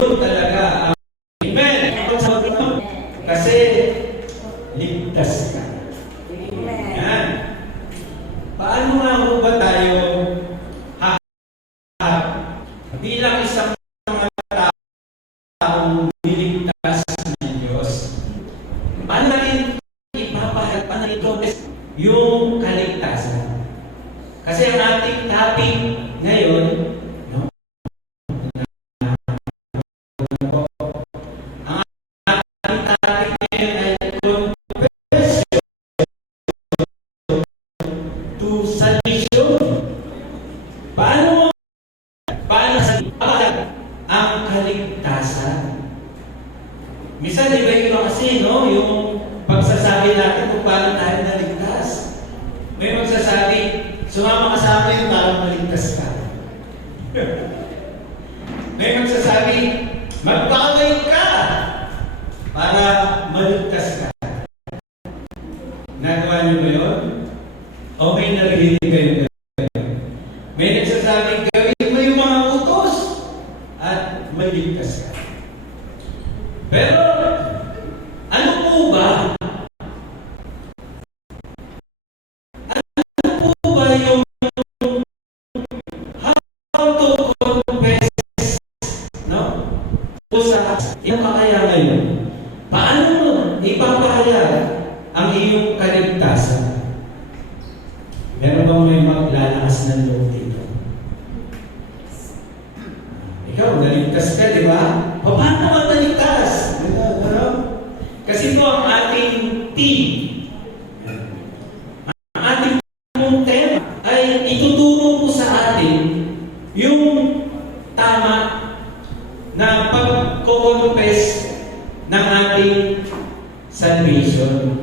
Yun talaga. Amen. Kasi ligtas ka. Yan. Paano nga ho ba tayo bilang isang mga taong niligtas ng Diyos? Paano natin ipapahal, paano ito yung kaligtasan? Kasi ang ating topic ngayon, no? Ang ating topic ngayon ay confession to salvation. Paano ang kaligtasan? Minsan, di ba yun kasi, no? Yung pagsasabi natin kung paano tayo naligtas. May magsasabi, sumama ka sa akin para maligtas ka. May magsasabi, magpakaway ka para maligtas ka. Nagawa niyo ba yun? O may narinig kayo? May nagsasabi, gawin mo yung mga utos at maligtas ka. Pero, ano po ba? Ano po ba yung how to confess, no? Yung kakaya ngayon, paano mo ipapahayag ang iyong kaligtasan? Meron bang may maglalakas ng loob dito? Ikaw, naligtas ka, di ba? Paano ka naligtas? Kasi ito ang ating team. Ang ating tema ay ituturo po sa atin yung tama na pag-confess ng ating salvation.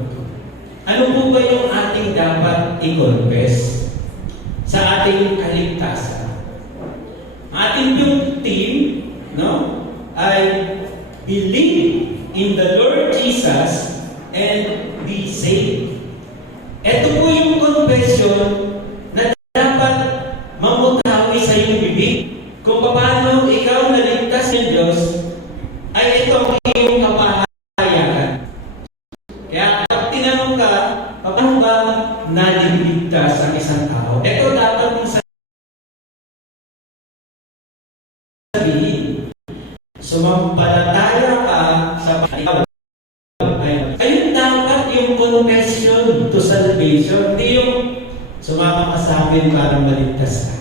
Ano po ba yung ating dapat i-confess sa ating kaligtasan? Ating yung team, no, ay believe in the Lord Jesus and be saved. Ito po yung confession na dapat mamutawi sa iyong bibig. Kung paano ikaw naligtas ng Diyos, ay ito ang iyong kapahayagan. Kaya pag tinanong ka, paano ba naligtas ang isang tao? Ito dapat mong sabihin. Sumampalataya ka sa Panginoon. Ayun dapat yung confession to salvation. Hindi yung sumama ka sa akin para maligtas ka.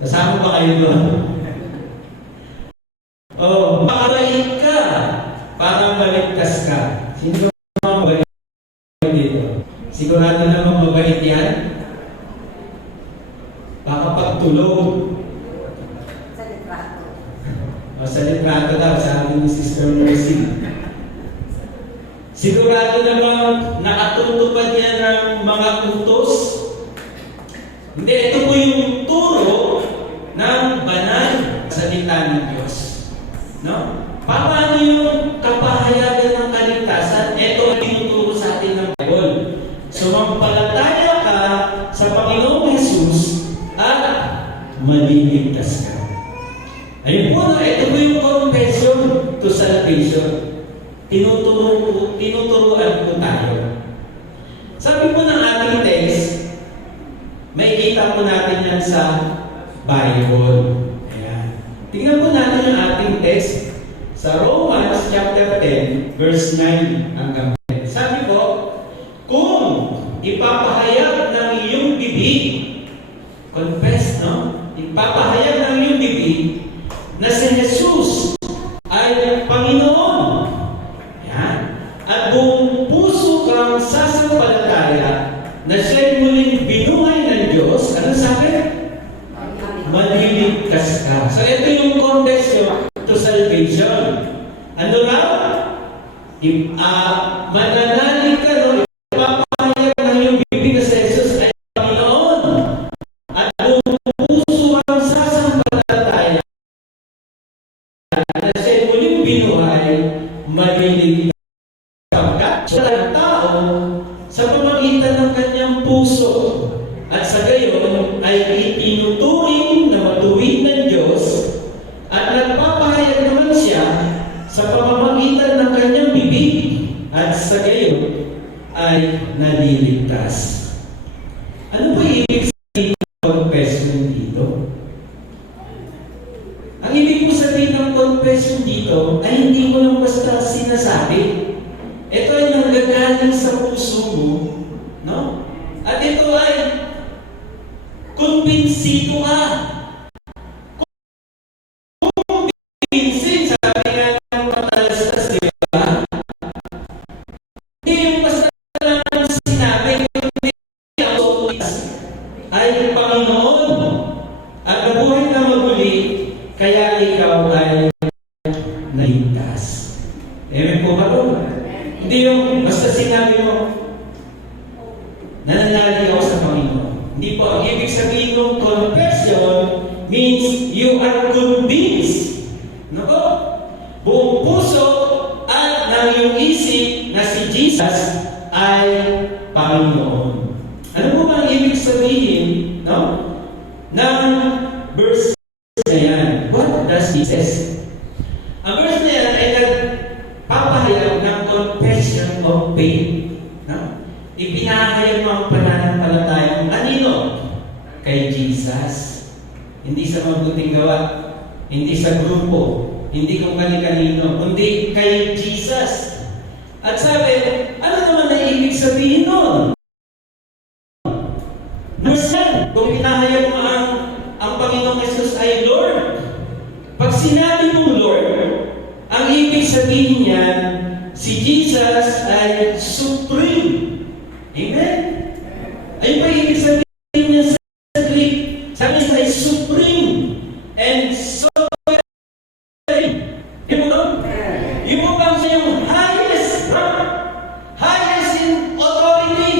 Kasama ba kayo doon? Oh, makabait ka para maligtas ka. Sino ba mabait dito? Sigurado naman mabait yan? Baka pagtulog. Sa litrato daw, sabi ni Sister Mercy. Sigurado namang nakatutupad yan ng mga utos. Hindi, ito po yung turo ng banal salita ng Diyos. No? Paano yung kapahayagan ng kaligtasan? Ito ang tinuturo sa atin ng Bible. Sumampalataya ka sa Panginoong Jesus at maliligtas ka. Ayun po, ito po yung confession to salvation. Tinuturuan po tayo. Sabi po ng ating text, may kita po natin yan sa Bible. Ayan. Tingnan po natin yung ating text sa Romans chapter 10, verse 9 hanggang 10. Sabi po, kung ipapahayag ng iyong bibig, confess, no? Ipapahayag ng iyong bibig na si Jesus ay Panginoon. Yan. At buong puso kang sasampalataya na siya'y muling binuhay ng Diyos. Ano sabi? Maliligtas ka. So ito yung confession to salvation. Ano raw? Mananalig ka, no? Ipapahayag ng iyong bibig na si Jesus ay Panginoon. At buong puso kang sasampalataya na siya muling binuhay, maliligtas ka. Siya ang tao sa pamamagitan ng kanyang puso at sa gayon ay itinuturing na matuwid ng Diyos at nagpapahayag confession dito? Ang ibig mo sabihin ng confession dito ay hindi mo lang basta sinasabi. Ito ay nanggagaling sa puso mo, no? At ito ay kumbinsido ka. Kumbinsin, sabi nga ng Matalastas, di ba? Hindi yung basta lang sinabi, kundi ang ay Panginoon at nabuhay na maguli, kaya ikaw ay naligtas. Amen po ba po? Hindi yung basta sinabi mo, nananalig ako sa Panginoon. Hindi po, ang ibig sabihin ng confession means you are convinced. Nako? Buong puso at ng iyong isip na si Jesus ay Panginoon. Ano po ba ang ibig sabihin, no? Ng verse na yan? What does it say? Ang verse na yan ay nagpapahayag ng confession of faith. No? Ipinahayag mo ang pananampalatayang kanino? Kay Jesus. Hindi sa mabuting gawa, hindi sa grupo, hindi kung kani-kanino, kundi kay Jesus. At sabi, ano naman na ibig sabihin nun? Nasan? Kung pinahayag mo ang Panginoong Jesus ay Lord. Pag sinabi mong Lord, ang ibig sabihin niya, si Jesus ay supreme. Amen? Ayun pa ibig sabihin niya sa Greek. Sabi niya ay supreme and sovereign. Yung mo doon? Yung mo bang siya yung highest rank, highest in authority,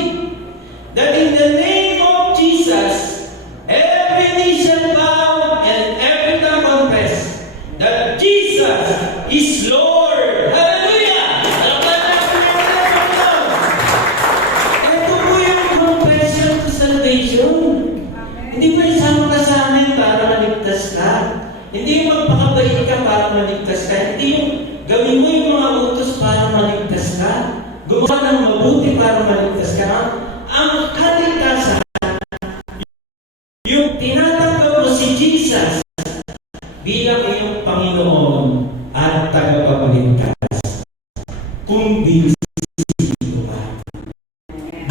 that in the name of Jesus, every knee shall bow and every tongue confess that Jesus is Lord. Hallelujah! Ito po yung confession to salvation. Hindi mo isama ka sa amin para maligtas ka. Hindi yung magpakabait ka para maligtas ka. Hindi yung gawin mo yung mga utos para maligtas ka. Gumawa ng mabuti para maligtas ka. Ang kaligtasan, yung tinatanggap mo si Jesus bilang iyong Panginoon at tagapagligtas. Kung binisito ka,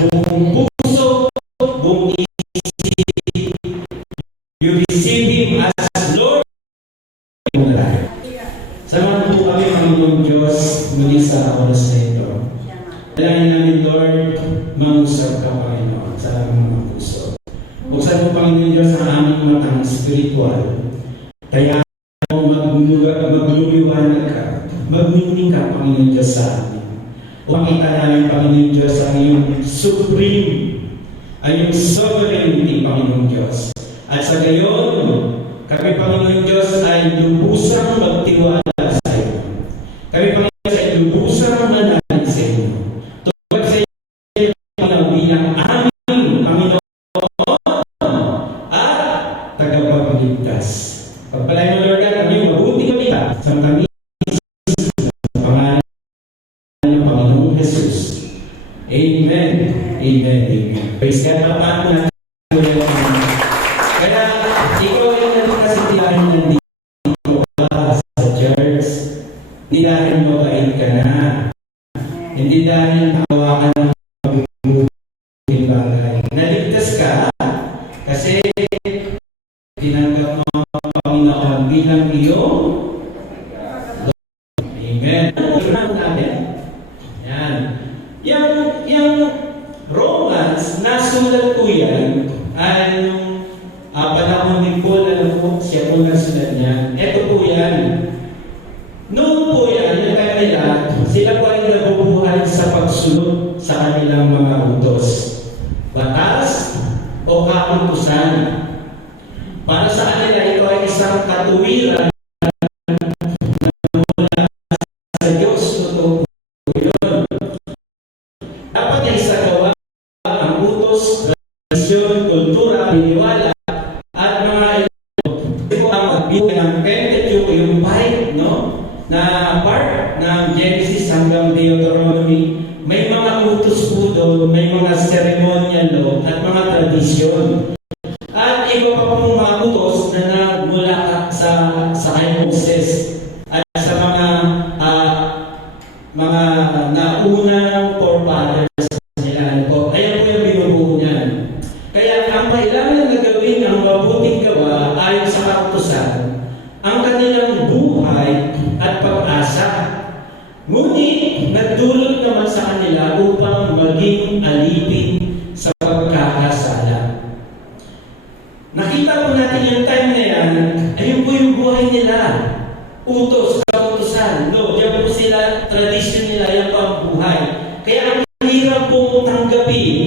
buong puso, buong isip, you receive Him as Lord. Samahan po kami, Panginoong Diyos, muli sa oras na ito. Dalangin namin, Lord, mangusap ka, Panginoon, sa aming mga puso. Buksan mo, Panginoon Diyos, ang aming matang spiritual. Kaya magluluwanag ka, magnining ka, Panginoon Diyos, sa amin. Upakita namin, Panginoon Diyos, ang iyong supreme, ang iyong sovereignty, Panginoon Diyos. At sa gayon, kami, Panginoon Diyos, ay lubusang magtiwala sa iyo. Kami, Panginoon Diyos, ay lubusang manalig sa iyo. Tungkol sa iyo, Panginoon, bilang aming Panginoon at tagapagligtas. Pagpalain mo, Lord God, kami mabuti kami sa kami sa pangalan ng Panginoong Jesus. Amen. Amen. Amen. Praise God. Paano natin kaya ikaw ay nagkasitihan nandito ka sa church. Hindi dahil mabait ka na. Hindi dahil nakawa ka ng mabuting bagay. Naligtas ka kasi tinanggap mo ang Panginoon bilang iyong Amen. Yan. Yung Romans, nasulat ko yan ay nung panahon ni Paul, alam ko, siya po nasulat niya. Ito po yan. Noon po yan, yung kanila, sila po ay nabubuhay sa pagsunod sa kanilang mga utos. Batas o kautusan. Para sa kanila, ito ay isang katuwiran na mula sa Diyos. Totoo po yun. Dapat niya isagawa ang utos, tradisyon, kultura, piniwala, at mga ito ang magbigay ng Pentateuch, yung Bible, no? Na part ng Genesis hanggang Deuteronomy, may mga utos po doon, may mga ceremonial law, at mga tradisyon. At iba pa pong mga utos na nagmula sa kay Moses at sa mga naunang forefathers nila. Ano po? Ayan po yung binubuo niyan. Kaya ang kailangan na gawin ang mabuting gawa ayon sa kautusan, ang kanilang buhay at pag-asa. Ngunit nagdulot naman sa kanila upang maging alipin sa pagkakasala. Nakita po natin yung time na yan, ayun po yung buhay nila. Utos, kautusan. No, diyan po sila, tradisyon nila, yan po ang buhay. Kaya ang hirap po tanggapin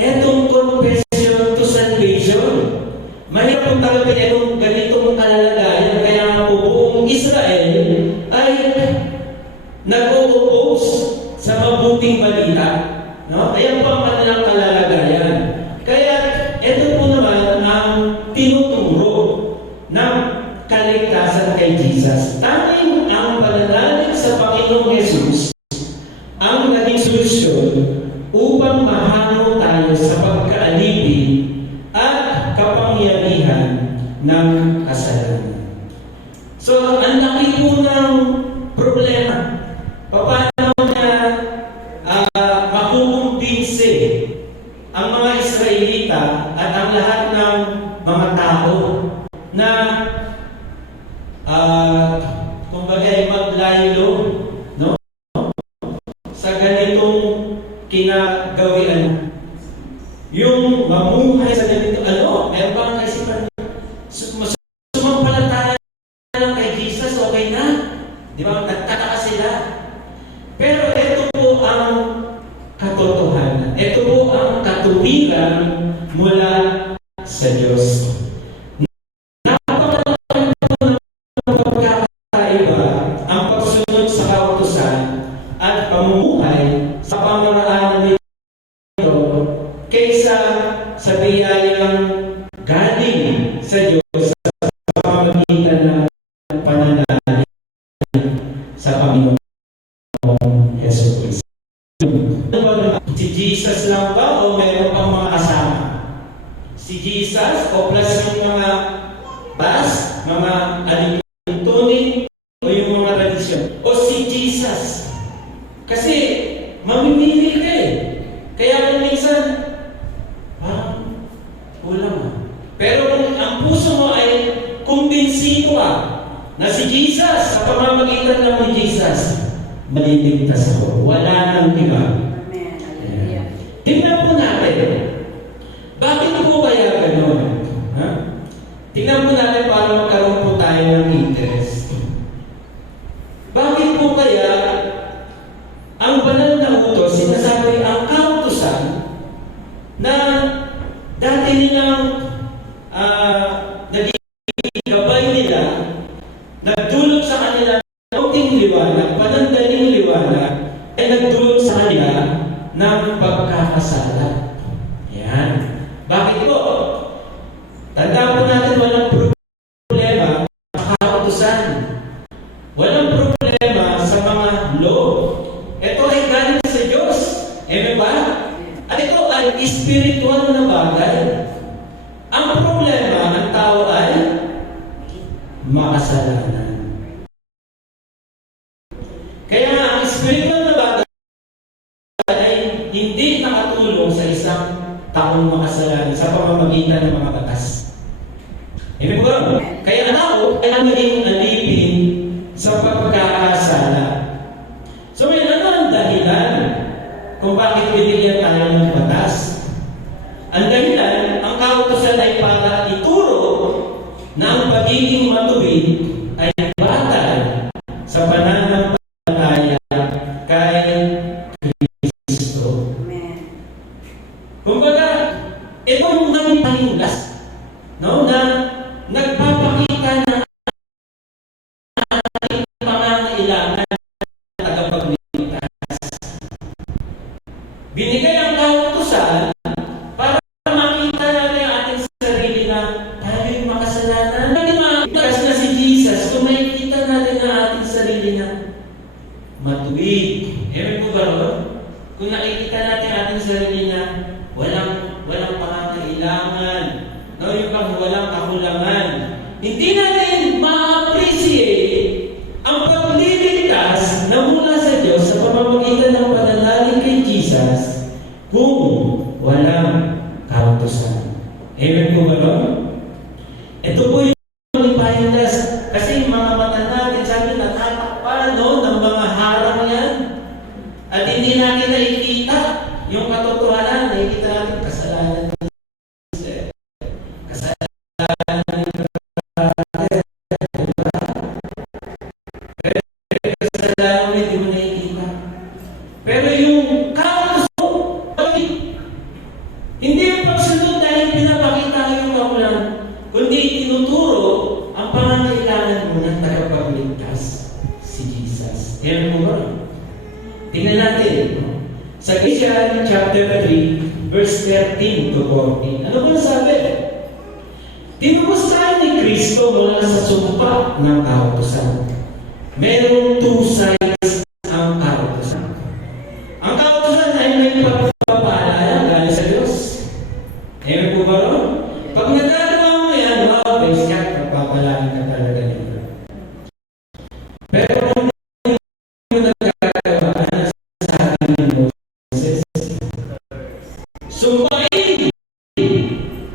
etong confession to salvation. Mahirap po tanggapin etong ganitong kalalagayan. Kaya nga po buong Israel ay nag-o-oppose sa mabuting balita. No? Ayan po ang kanilang kalalagayan. Kaya ito po naman ang tinuturo ng kaligtasan kay Jesus. Tanging ang pananalig sa Panginoong Jesus ang naging solusyon upang mahango tayo sa pagkaalipin at kapangyarihan ng kasalanan. So, ang laki po ng problema. Paano niya makukumbinsi ang mga Israelita at ang lahat ng mga tao na kumbaga maglaylo, no? Sa ganitong kinagawian. Yung mamuhay sa ganito, meron bang kaisipan? Sumampalataya lang kay Jesus, okay na. Di ba? Nagtataka sila. Pero ito po ang katotohanan. Ito po ang katuwiran mula sa Diyos. Napakalaking po ng pagkakaiba ang pagsunod sa kautusan at pamumuhay sa pamaraan nito kaysa sa biyayang galing sa Diyos sa pamamagitan ng pananalig sa Panginoon Yesu Cristo. Si Jesus lang ba o meron pang mga kasama? Si Jesus o plus yung mga bas, mga alituntunin o yung mga tradisyon? O si Jesus? Kasi mamimili ka eh. Kaya kung minsan, kulang ah. Pero kung ang puso mo ay kumbinsido na si Jesus, sa pamamagitan lang ni Jesus, maliligtas ako. Wala nang iba. Amen. Tingnan po natin. Bakit po kaya gano'n? Tingnan po natin para magkaroon po tayo ng interest. Bakit po kaya ang banal na utos, sinasabi ang kautusan na dati nilang naging gabay nila, nagdulot sa kanila ng liwanag, panandaling liwanag, ay nagdulot sa kanila ng pagkakasala. Yan. Bakit po? Tandaan po natin walang problema sa kautusan. Walang problema sa mga law. Ito ay galing sa Diyos. Ba? At ito ay spiritual na bagay. Ang problema ng tao ay makasalanan. Kaya nga, ang spiritual na bagay ay hindi nakatulong sa isang taong makasalanan sa pamamagitan ng mga batas. Hindi po ba? Kaya ang tao ay naging alipin sa pagkakasala. So may ang dahilan kung bakit binigyan tayo ng batas. Ang dahilan, ang kautusan ay para ituro na ang pagiging matuwid ay batay sa pananampalataya kay Kristo. Kumbaga, ito yung naging pahingas, no? Na nagpapakita na ating pangangailangan na tagapagligtas. Binigay ang kautusan para makita natin ang ating sarili na tayo'y makasalanan. Kasi na si Jesus, kung makikita natin ang ating sarili na matuwid. Ewan po ba ron? Kung nakikita natin ang ating sarili na walang pangangailangan. No, yung kang walang kakulangan. Hindi natin ma-appreciate ang pagliligtas na mula sa Diyos sa pamamagitan ng pananalig kay Jesus kung walang kautusan. Amen po ba, no? Ito po yung palipahindas. Kasi yung mga mata natin, sabi, natatakpan, no, ng mga harang yan. At hindi natin nakikita yung katotohanan. Nakikita natin kasalanan ng sister. Kasalanan ng brother. Pero kasalanan mo, hindi mo nakikita. Pero yung kautusan, hindi yung pagsunod dahil pinapakita yung kamulan, kundi tinuturo ang pangangailangan mo ng tagapagligtas, si Jesus. Ayan mo ba? Tingnan natin. Sa Galatians chapter 3, verse 13 to 14. Ano ba sabi? Tinubos tayo ni Kristo mula sa sumpa ng kautusan. Merong two sides ang kautusan. Ang kautusan ay may pagpapaalala galing sa Diyos. Ayan po ba, no? Pag nagagawa mo yan, wow, praise God, pagpapalaan ka talaga nito. Pero kung hindi mo nagagawa, ano sabi ni Moses? Sumpain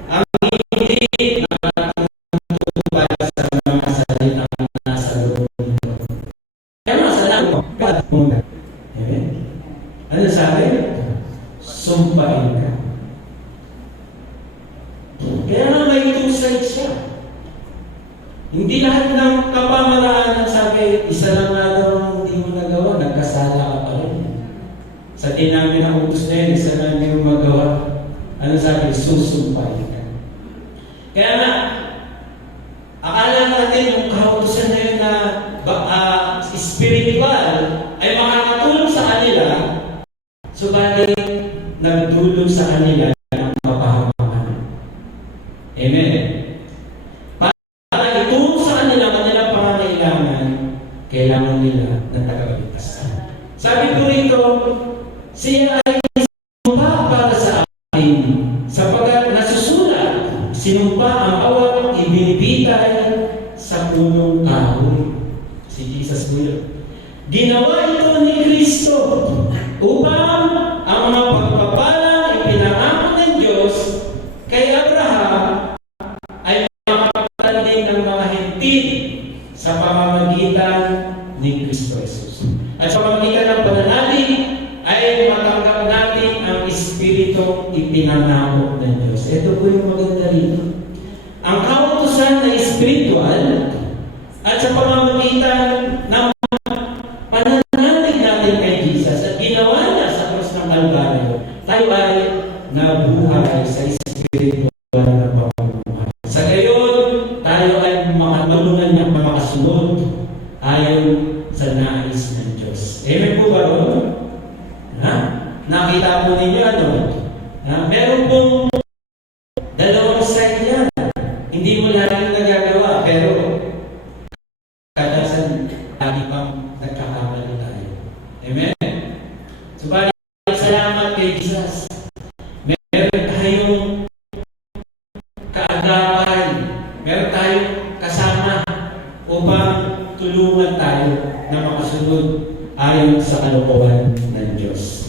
ang hindi nakatutupad sa mga salitang nasa loob nito. Kaya masalamat mo, amen? Ano sabi? Sumpain ka. Kaya nga may two sides siya. Hindi lahat ng kapamalaan ng sabi, isa lang nga daw ang hindi mo nagawa, nagkasala ka pa rin. Sa namin ang utos na yun, isa lang hindi mo magawa. Ano sabi? Susumpay ka. Kaya nga, akala natin yung kautusan na yun na spiritual ay makakatulong sa kanila, subalit nagdulog sa kanila ng mapahamakan. Amen. Para itulong sa kanila kanilang pangangailangan, kailangan nila ng tagapagligtas. Sabi ko rito, siya ay sinumpa para sa akin, sapagkat nasusulat, sinumpa ang bawat ibinibitay sa punong kahoy. Si Jesus po yun. Ginawa ito ni Kristo upang ang mga pagpapalang ipinangako ng Diyos kay Abraham ay makapagdating ng mga hentil sa pamamagitan ni Kristo Jesus. At sa pamamagitan ng pananalig ay matanggap natin ang Espiritu ipinangako ng Diyos. Ito po yung maganda rito. Ang kautusan na espiritual at sa pamamagitan ng pananalig natin kay Jesus at ginawa niya sa krus ng Kalbaryo, tayo ay nabuhay sa espiritual na pamumuhay. Sa gayon, tayo ay makalungan niya makasunod ayon sa nais ng Diyos. Amen po ba ron? Nakita po ninyo ano? Meron pong dalawang side yan. Hindi mo laging nagagawa, pero kadasan lagi pang nagkakamali tayo. Amen? Subalit, salamat kay Jesus. Meron tayong kaagapan, meron tayong kasama upang tulungan tayo na makasunod ayon sa kalooban ng Diyos.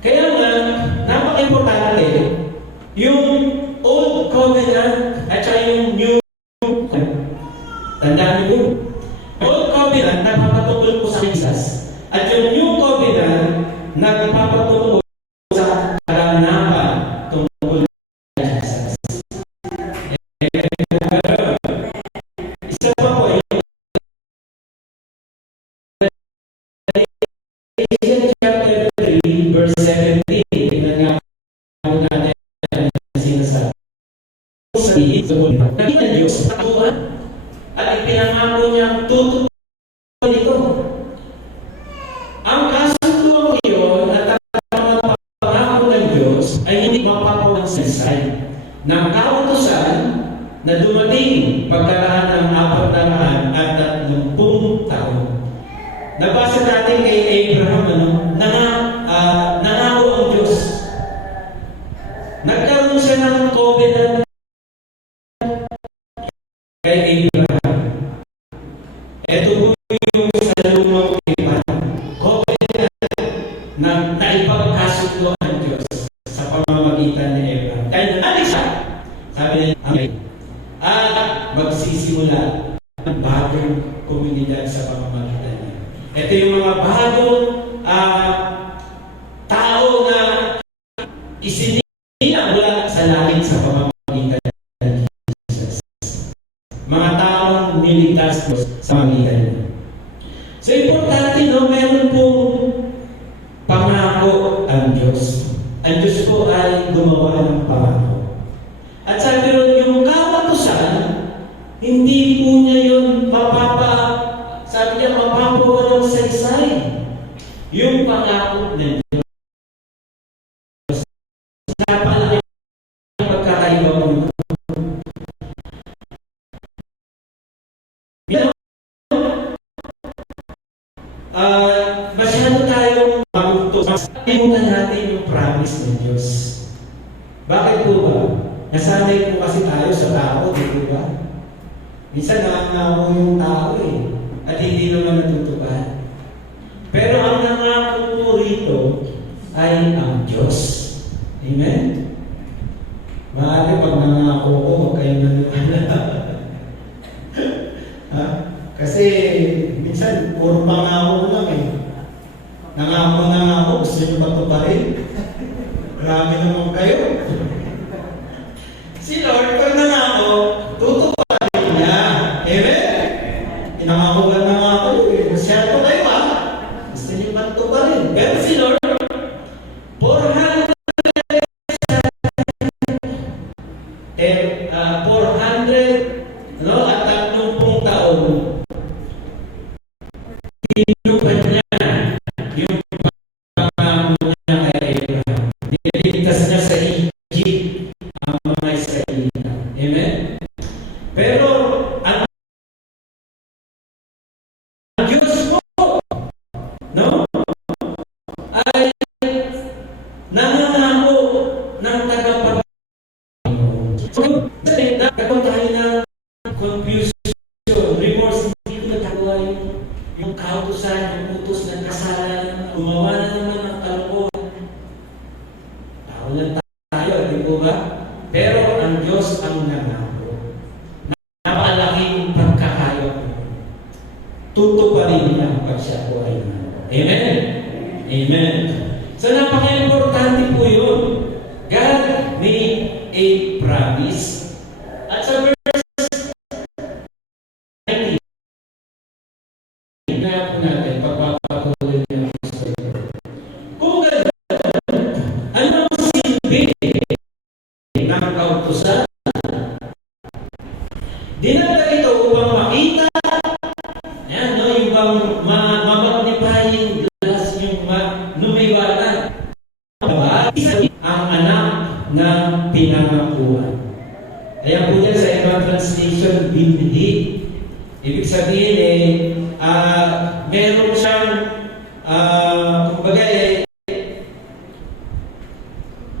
Kaya nga, napaka-importante yung Old Covenant at saka yung New Covenant. Tandaan niyo, Old Covenant nagpapatungkol po sa Jesus at yung New Covenant nagpapatungkol sa kaganapan tungkol sa Jesus. Isa pa po yung Galatians chapter 3 verse 17. Tingnan nga po natin ang sinasabi. Nakita Diyos sa Tuhan at ipinangako niyang tututunan ito. Ang kasunduang iyon at ang pangako ng Diyos ay hindi mapapawansay ng kautusan na dumating pagkaraan ng 430 taon. Nabasa natin kay Abraham, nangako ang Diyos. Nagkaroon siya ng covenant kay Abraham. Ito po yung salumang tipan. Covenant na naipagkasundo ang Diyos sa pamamagitan ni Abraham. Kaya natin siya, sabi niya, at magsisimula ang bagong komunidad sa pamamagitan niya. Ito yung mga bagong tao na isinila mula sa langit sa pamamagitan ni Jesus. Mga taong niligtas sa pamamagitan niya. So, importante, no? Meron pong pangako ang Diyos. Ang Diyos po ay gumawa ng pangako. At sabi ron, yung kautusan, hindi po niya yun sabi niya, mapapawalang saysay. Yung pangako ng Diyos. Napalaki ang pagkakaiba mo. Masyado tayong magutos. Kalimutan natin yung promise ng Diyos. Bakit po ba? Nasanay po kasi tayo sa tao, di ba? Minsan nakangako yung tao at hindi naman natutupad. Pero ang nangako po rito ay ang Diyos. Amen? Maaari pag nangako ko, huwag kayong naniwala. Kasi minsan, puro pangako lang Nangako na nga ako, gusto nyo patuparin. Marami naman kayo. Si Lord, pag nangako, tutuparin niya. Amen? Inangako ba na nga ako? Masyado kayo gusto nyo patuparin. Pero si Lord, 400 at 30 taon, tinupad niya yung pangako niya kay Abraham. Niligtas niya sa Egypt ang mga Israelita. Amen? Pero ang Diyos po, no? Ay nangangako ng tagapagpapaloob. So, nagkaroon tayo ng confusion, remorse, hindi ko natawa yung kautusan, yung utos ng kasalan, gumawa na naman ng kalokohan. Tao lang tayo, di po ba? Pero ang Diyos ang nangako. Napakalaking pagkakaya mo. Tutuparin niya pag siya po ay nangako. Amen? Amen. So napaka-importante po yun. God made a promise. At sa verse 19, na po natin, pagpapatuloy niya sa iyo. Kung gano'n, anong silbi ng kautusan? Dinala ito upang makita, yung bang mamagnifying glass, yung lumiwanag. Ang anak ng pinangakuan. Kaya po yan sa ibang translation, binhi. Ibig sabihin meron siyang kumbaga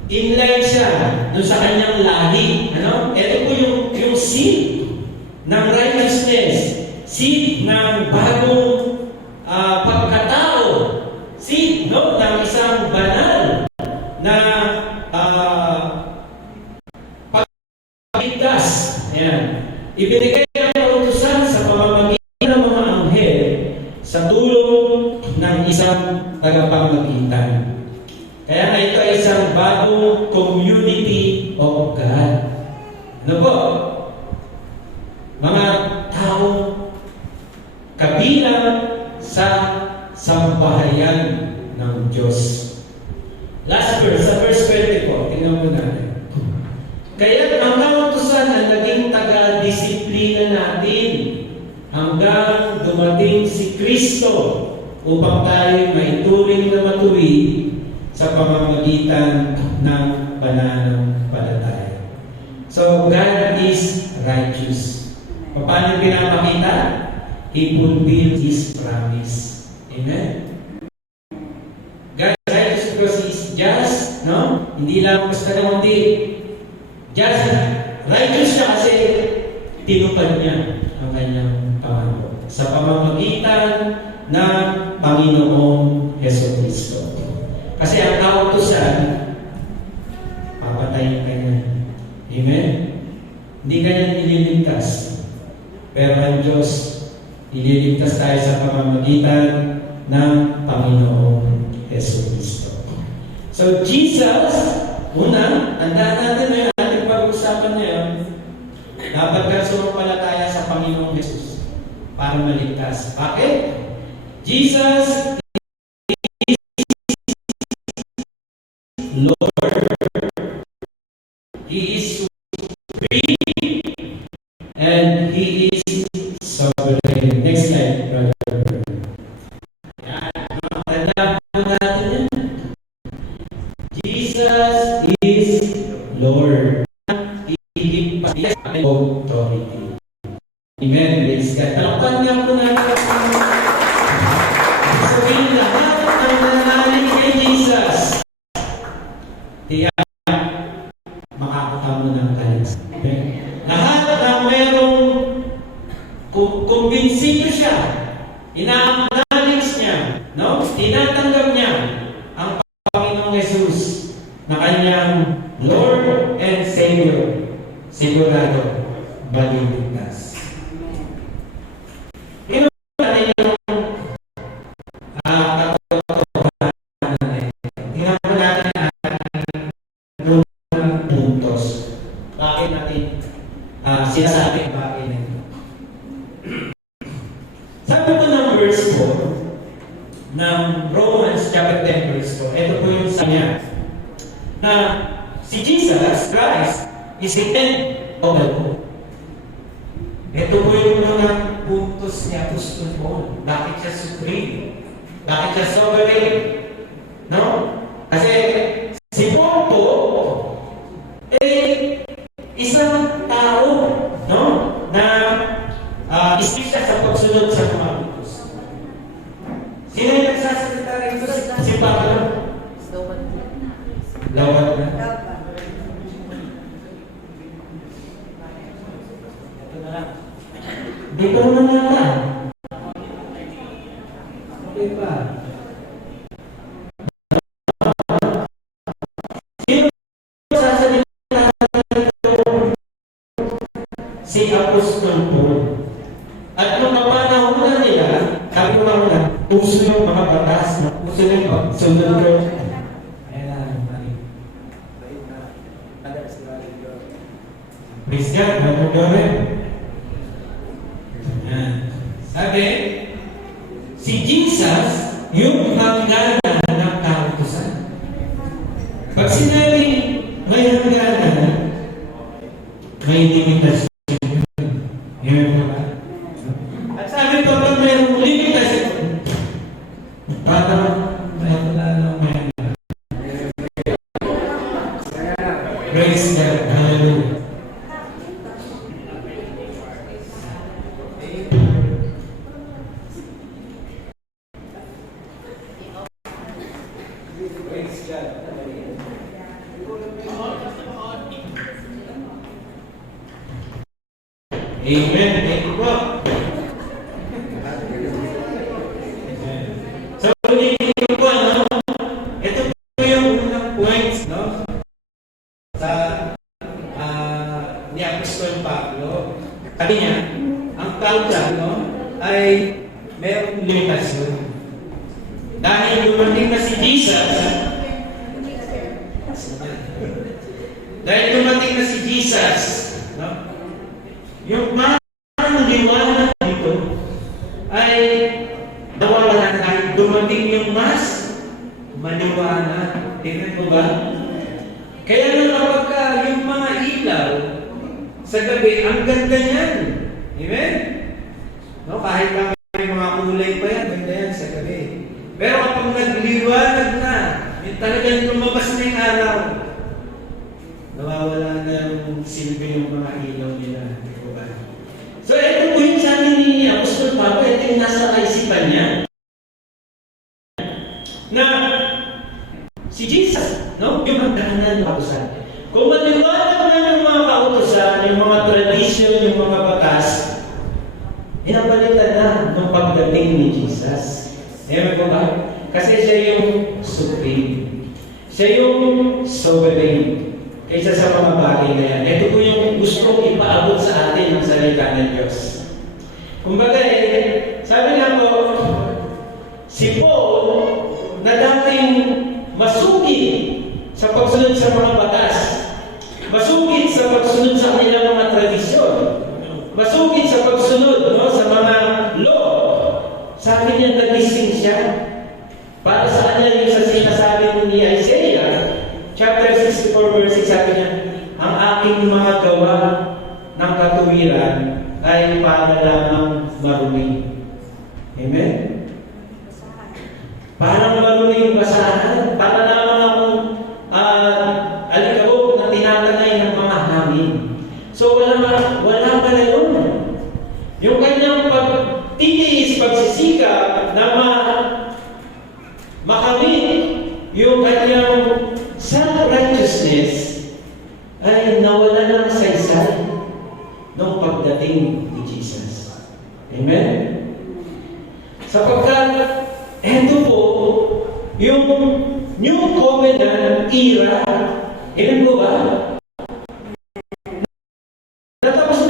inline siya doon sa kanyang lahi. Ito po yung seed ng righteousness, seed ng bagong pagkatao, seed ng isang banal na pagligtas. Ibinigay ang kautusan sa pamamagitan ng mga anghel sa tulong ng isang tagapamagitan. Kaya ito ay isang bagong community of God. Ano po? Mga taong kabilang sa sambahayan ng Diyos. Last verse, sa verse 24, tingnan mo natin. Kaya ang kautusan ang naging taga-disiplina natin hanggang dumating si Kristo upang tayo maituring na matuwid sa pamamagitan ng pananampalataya. So, God is righteous. Paano pinapakita? He fulfilled His promise. Amen? God is righteous because He is just, no? Hindi lang basta na hindi. Just righteous siya kasi tinupad niya ang kanyang pangako sa pamamagitan ng Panginoong Jesucristo. Kasi ang kautusan, papatayin ka niya. Amen? Hindi ka niya nililigtas. Pero ang Diyos, ililigtas tayo sa pamamagitan ng Panginoong Jesucristo. So, Jesus, una, tandaan natin na yung ating pag-usapan ngayon, dapat ka sumampalataya sa Panginoong Jesus para maligtas. Bakit? Jesus is Lord. He is supreme and He is sovereign. Next slide, brother. Tandaan po natin yan. Jesus is Lord. He gives us authority. Amen. Praise God. Talakpan nga po natin. Sabihin lahat ng nananalig kay Jesus, tiyak makakatamo ng kaligtasan. Lahat ng merong kumbinsido siya, ina-acknowledge niya, no? Tinatanggap niya ang Panginoong Jesus na kanyang Lord and Savior. Sigurado, maliligtas. Sinasabi bagay na ito. Sabi po ng verse 4 ng Romans chapter 10 verse 4, ito po yung sa niya na si Jesus Christ is the end of the law. Ito po yung mga puntos ni Apostol Paul. Bakit siya supreme? Bakit siya sovereign? No? Kasi si Paul po isang tao, no, na isip siya sa pagsunod sa mga utos. Sino yung nagsasalita rito? Si Pablo? Lawat na. Ito na lang. Dito na lang. Okay pa. Si Apostol Paul. At nung napanahon nila, sabi ko na uso yung mga batas, uso yung pagsunod ko. Praise God, magagawa. Sabi, si Jesus, yung hangganan ng kautusan. Pag sinabing may hangganan, may limitasyon. At sabi ko, pag mayroong limitasyon, parang may wala lang. Praise God. Hallelujah. Praise God. Amen. Thank you po. So, ulitin ko po, no? Ito po yung unang points, no? Sa ni Apostol Pablo. Sabi niya, ang kautusan, no, ay mayroong limitasyon. Dahil dumating na si Jesus, no? Yung parang liwanag dito ay nawawalan kahit dumating yung mas maliwanag. Tingnan mo ba? Kaya nung kapag yung mga ilaw sa gabi, ang ganda niyan. Amen? No, kahit may mga kulay pa yan, ganda yan sa gabi. Pero kapag nagliwanag na, yung talagang lumabas na yung araw, nawawala na yung silbi yung mga ilaw nila. So, ito po yung sabi ni Apostol Pablo, ito yung nasa kaisipan niya, na si Jesus, no? Yung hangganan ng kautusan. Kung maliwanag na ng mga kautusan, yung mga tradisyon, yung mga batas, Jesus. Amen po ba? Kasi siya yung supreme. Siya yung sovereign. Kaysa sa mga bagay na yan. Ito po yung gustong ipaabot sa atin ng salita ng Diyos. Kumbaga sabi nga po, si Paul na dating masugid sa pagsunod sa mga batas, masugid sa pagsunod sa kanilang mga tradisyon, masugid sa pagsunod sa mga law, sa akin niya nagising siya. Para sa kanya yung sa sinasabi ni Isaiah, chapter 64 verse 6, sabi niya, ang aking mga gawa ng katuwiran ay para lamang marumi. Amen? Parang marumi yung basahan, para lamang akong alikabok na tinatanay ng mga hangin. So wala pala yun. Yung kanyang pagtitiis, pagsisikap na makamit yung kanyang self-righteousness ay nawala ng saysay nung pagdating ni Jesus. Amen? Sapagkat ito po yung New Covenant era. Amen po ba? Natapos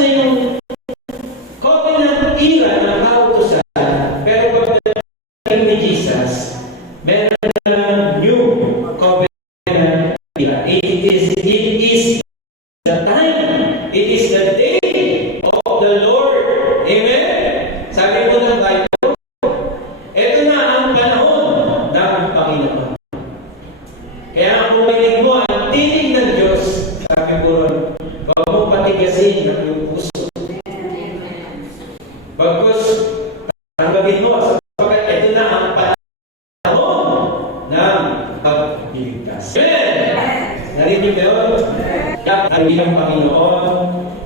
na yung Covenant era ng kautusan, pero pagdating ni Jesus, meron na New Covenant era. It is the time. It is the day of the Lord. Amen? Sabi po ng Bible, ito na ang panahon ng Panginoon. Kaya ang pumilig mo, ang tinig ng Diyos, sabi po ron, huwag mong patigasin ang iyong puso. Bagkus, tanggapin mo, sapagkat ito na ang panahon ng pagliligtas. Amen! Narinig niyo yun? Ang bilang Panginoon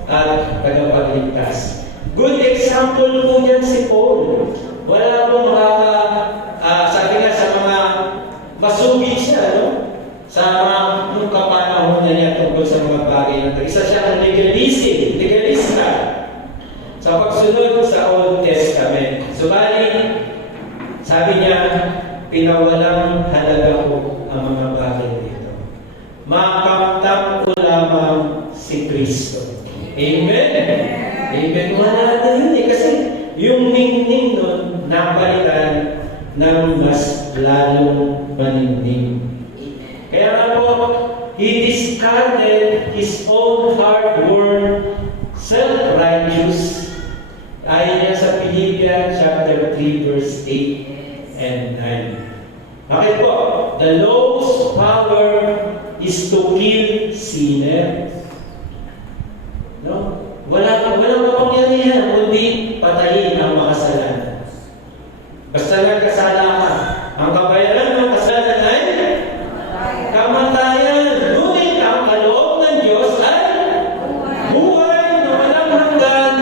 at tagapagligtas. Good example po yan si Paul. Wala pong sabi nga sa mga masugid siya, no? Sa nung kapanahon na niya tungkol sa mga bagay na ito. Isa siya ang legalista sa pagsunod sa Old Testament. Subalit, sabi niya, pinawalang halaga ko ang mga bagay dito. Makamtam ko lamang si Kristo. Amen? Amen. Wala na yun kasi yung ningning nun, napalitan ng mas lalong maningning. Kaya nga po, he discarded his own hard-worn, self-righteous. Ayon niya sa Philippians chapter 3 verse 8 and 9. Bakit po? The law's power is to kill sinners. No? Walang kapangyarihan kundi patayin ang makasalanan. Basta nagkasala ka, ang kabayaran ng kasalanan ay kamatayan. Ngunit ang kaloob ng Diyos ay buhay na walang hanggan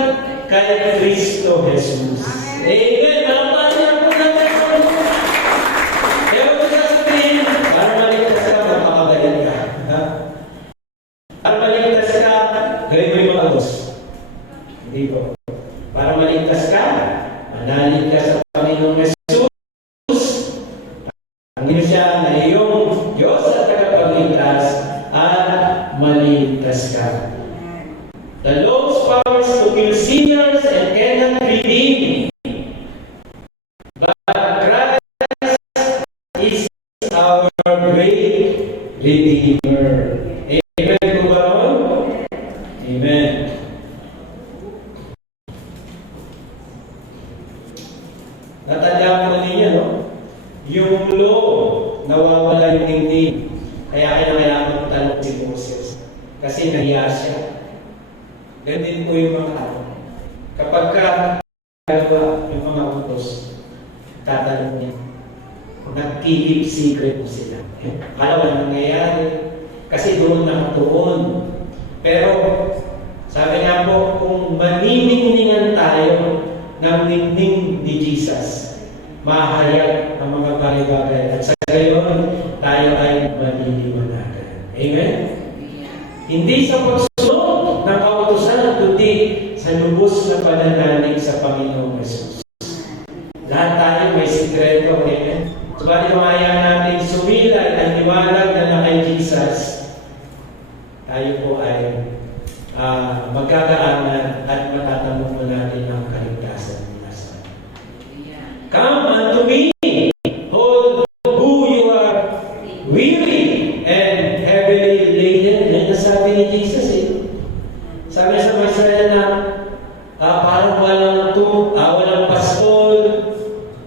kay Kristo Jesus. Amen. Nakapayan po ng Kristo. Kaya ko sasabihin, para maligtas ka, magpapagalit ka. Para maligtas ka, gawin mo yung mga dos. Hindi po. Para maligtas ka, manalig ka sa Panginoong Jesus. Ang siya na iyong Diyos at tagapagligtas at maligtas ka. The law's powers to kill sinners and cannot redeem. But Christ is our great Redeemer. Amen po ba ron? Amen. Natandaan mo ninyo, no? Yung law, nawawala yung hindi. Kaya kailangan talok si Moses. Kasi nahiya siya. Ganun din po yung mga kapag gagawa yung mga utos, tatanong niya. Nag-keep secret mo sila. Akala walang nangyayari. Kasi doon nakatuon. Pero, sabi nga po, kung maniningningan tayo ng ningning ni Jesus, mahayag ang mga bagay-bagay. At sa gayon, tayo ay maliliwanagan. Amen? Hindi sa pagsunod ng kautusan, kundi sa lubos na pananalig sa Panginoong Jesus. magkakaanan at matatanggap po natin ang kaligtasan nila sa Come unto me, all who you are weary and heavily laden. Yan ang sabi ni Jesus eh. Sabi sa mga Israel na parang walang pastol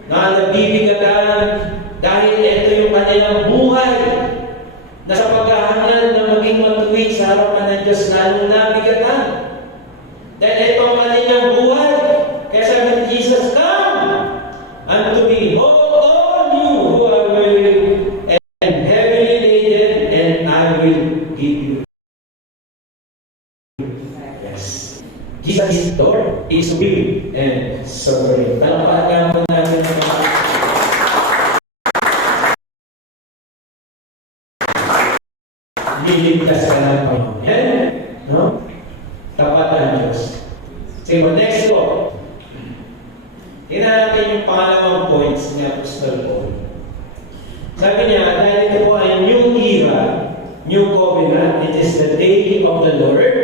na nabibigatan dahil ito yung kanilang buhay na sa paghahangal na maging matuwid sa harapan ng Diyos lalong nabigatan. Dahil ito ang kanilang buhay. Kaya sabi ni Jesus, come unto me, all you who are weary and heavily laden, and I will give you. Yes. Jesus is Lord, is will and sovereign. Talapakan po natin liligtas ka ng Panginoon. Yan? No? Tapat ang Diyos. Sige mo, next po. Tingnan natin yung pangalawang points ni Apostol Paul. Sabi niya, dahil ito po ay new era, new covenant, it is the day of the Lord.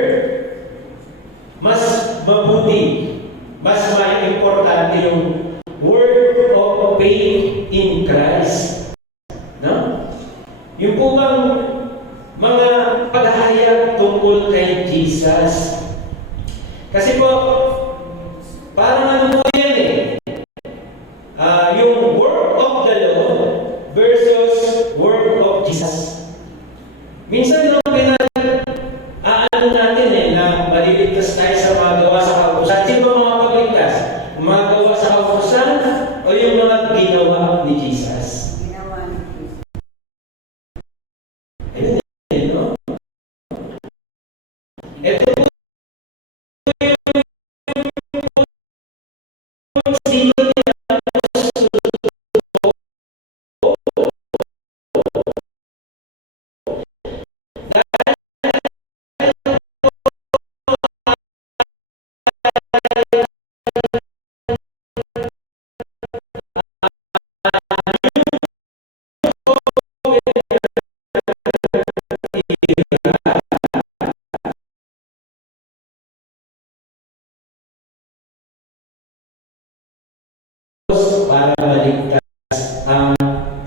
Mas mabuti, mas may importante yung word of faith in Christ. No? Yung po bang mga paghahayag tungkol kay Jesus. Kasi po, parang ano po yan eh. Yung work of the law versus work of Jesus. Minsan yung ano natin eh, na maliligtas tayo sa mga gawa sa kautusan. Sino ba mga pagligtas? Mga gawa sa kautusan o yung mga ginawa ni Jesus? Ginawa ni Jesus. Ayun eh, no? Ito po yung sino niya para maligtas ang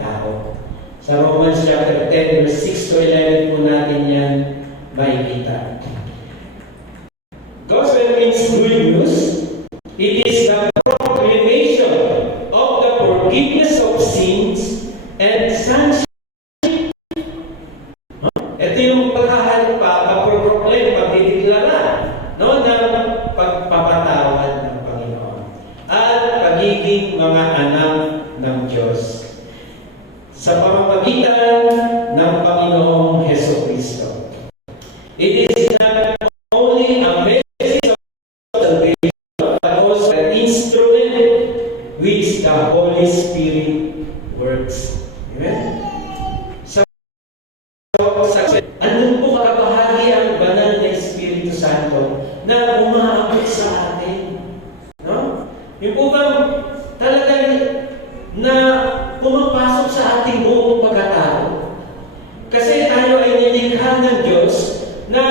tao. Sa Romans chapter 10, verse 6 to 11 po natin yan makikita. Gospel means good news. It is the proclamation of the forgiveness of sins and sonship. Ito yung pagproclaim, pagdideklara, no, ng pagpapatawad ng Panginoon at pagiging mga anak ng Diyos sa pamamagitan ng Panginoong Hesukristo. It is not only a message of salvation, but also an instrument which the Holy Spirit works. Amen? Andun po kakabahagi ang banal na Espiritu Santo na umaabot sa atin. No? Yung po bang talagang na pumapasok sa ating buong pagkatao. Kasi tayo ay nilikha ng Diyos na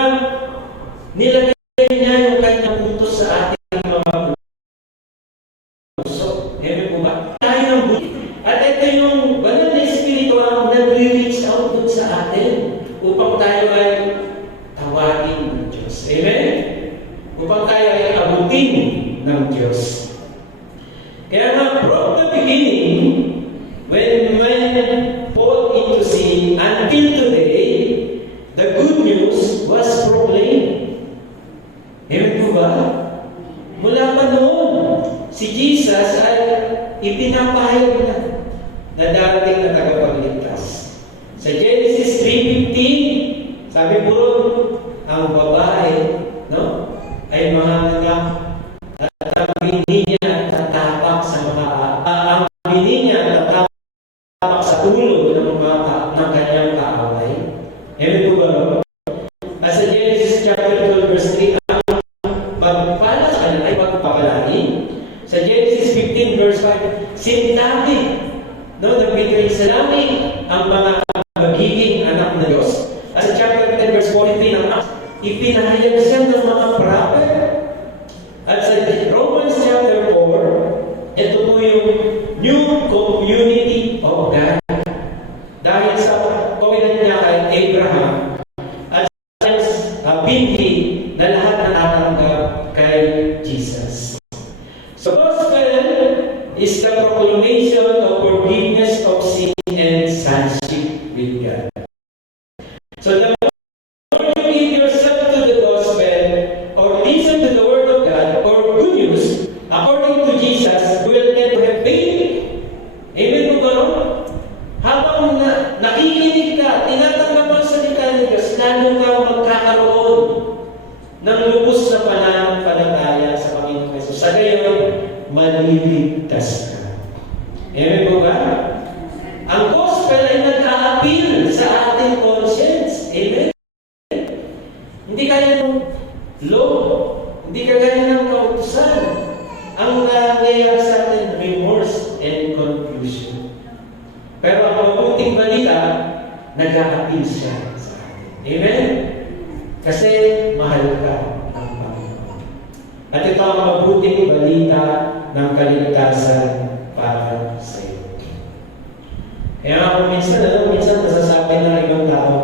nilagay niya yung kanyang utos sa ating mga puso. Ngayon po ba? Tayo ng buhay. At ito yung banal na Espiritu ang nagre-reach out dun sa atin upang tayo ay tawagin ng Diyos. Amen? Upang tayo ay abutin ng Diyos. Kaya nga, from the beginning, when Paul into sin, until today, the good news was proclaimed. Amen po ba? Mula pa noon, si Jesus ay ipinapahayag na darating na tagapagligtas. Sa Genesis 3:15, sabi po ron, ang babae, no, ay manganganak at ang bini niya tatapak sa mga ang bini niya tatapak sa ulo ng ng kanyang kaaway. Amen po ba? At sa Genesis chapter 12 verse 3, ang pagpapala sa kanila ay pagpapalain. Sa Genesis 15 verse 5, sintabi, no, nag-between sila Pinasend ng mga prophet. At sa Romans chapter 4, ito po yung new community of God. Dahil sa covenant niya kay Abraham at sa binhi na lahat na natatanggap kay Jesus. So, gospel is the proclamation of forgiveness of sin and sonship with God. So, the more you give yourself to the gospel or listen to the word of God or good news, according to Jesus, you will get to have faith. Amen po ba? Habang nakikinig ka, tinatanggap ang salita ni Diyos, lalo ka magkakaroon ng lubos na pananampalataya sa Panginoon Hesus. Sa gayon, maliligtas ka. Amen po ba? Ang gospel ay nag-a-appeal sa ating conscience. Amen? Hindi kaya ng law, hindi kaya ng kautusan. Ang nangyayari sa atin, remorse and confusion. Pero ang mabuting balita, nag-a-appeal siya sa atin. Amen? Kasi mahal ka ng Panginoon. At ito ang mabuting balita ng kaligtasan para sa iyo. Kaya nga minsan nasasabi ng ibang tao,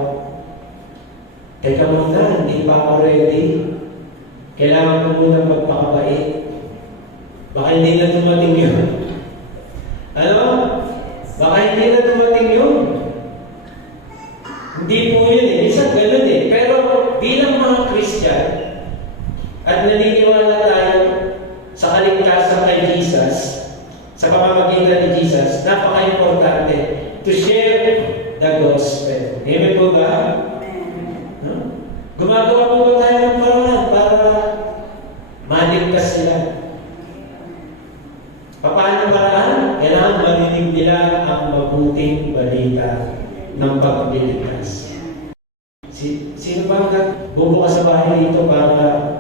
teka muna, hindi pa ako ready. Kailangan ko muna magpakabait. Baka hindi na dumating yun. Ano? Baka hindi na dumating yun. Hindi po yun eh. Minsan ganun eh. Pero bilang mga Christian, at naniniwala tayo sa kaligtasan kay Jesus, sa pamamagitan ni Jesus, napaka-importante to share the gospel. Amen po ba? Gumagawa po ba tayo ng paraan para maligtas sila? Paano paraan? Kailangan marinig nila ang mabuting balita ng pagliligtas. Sino ba bubukas sa bahay dito para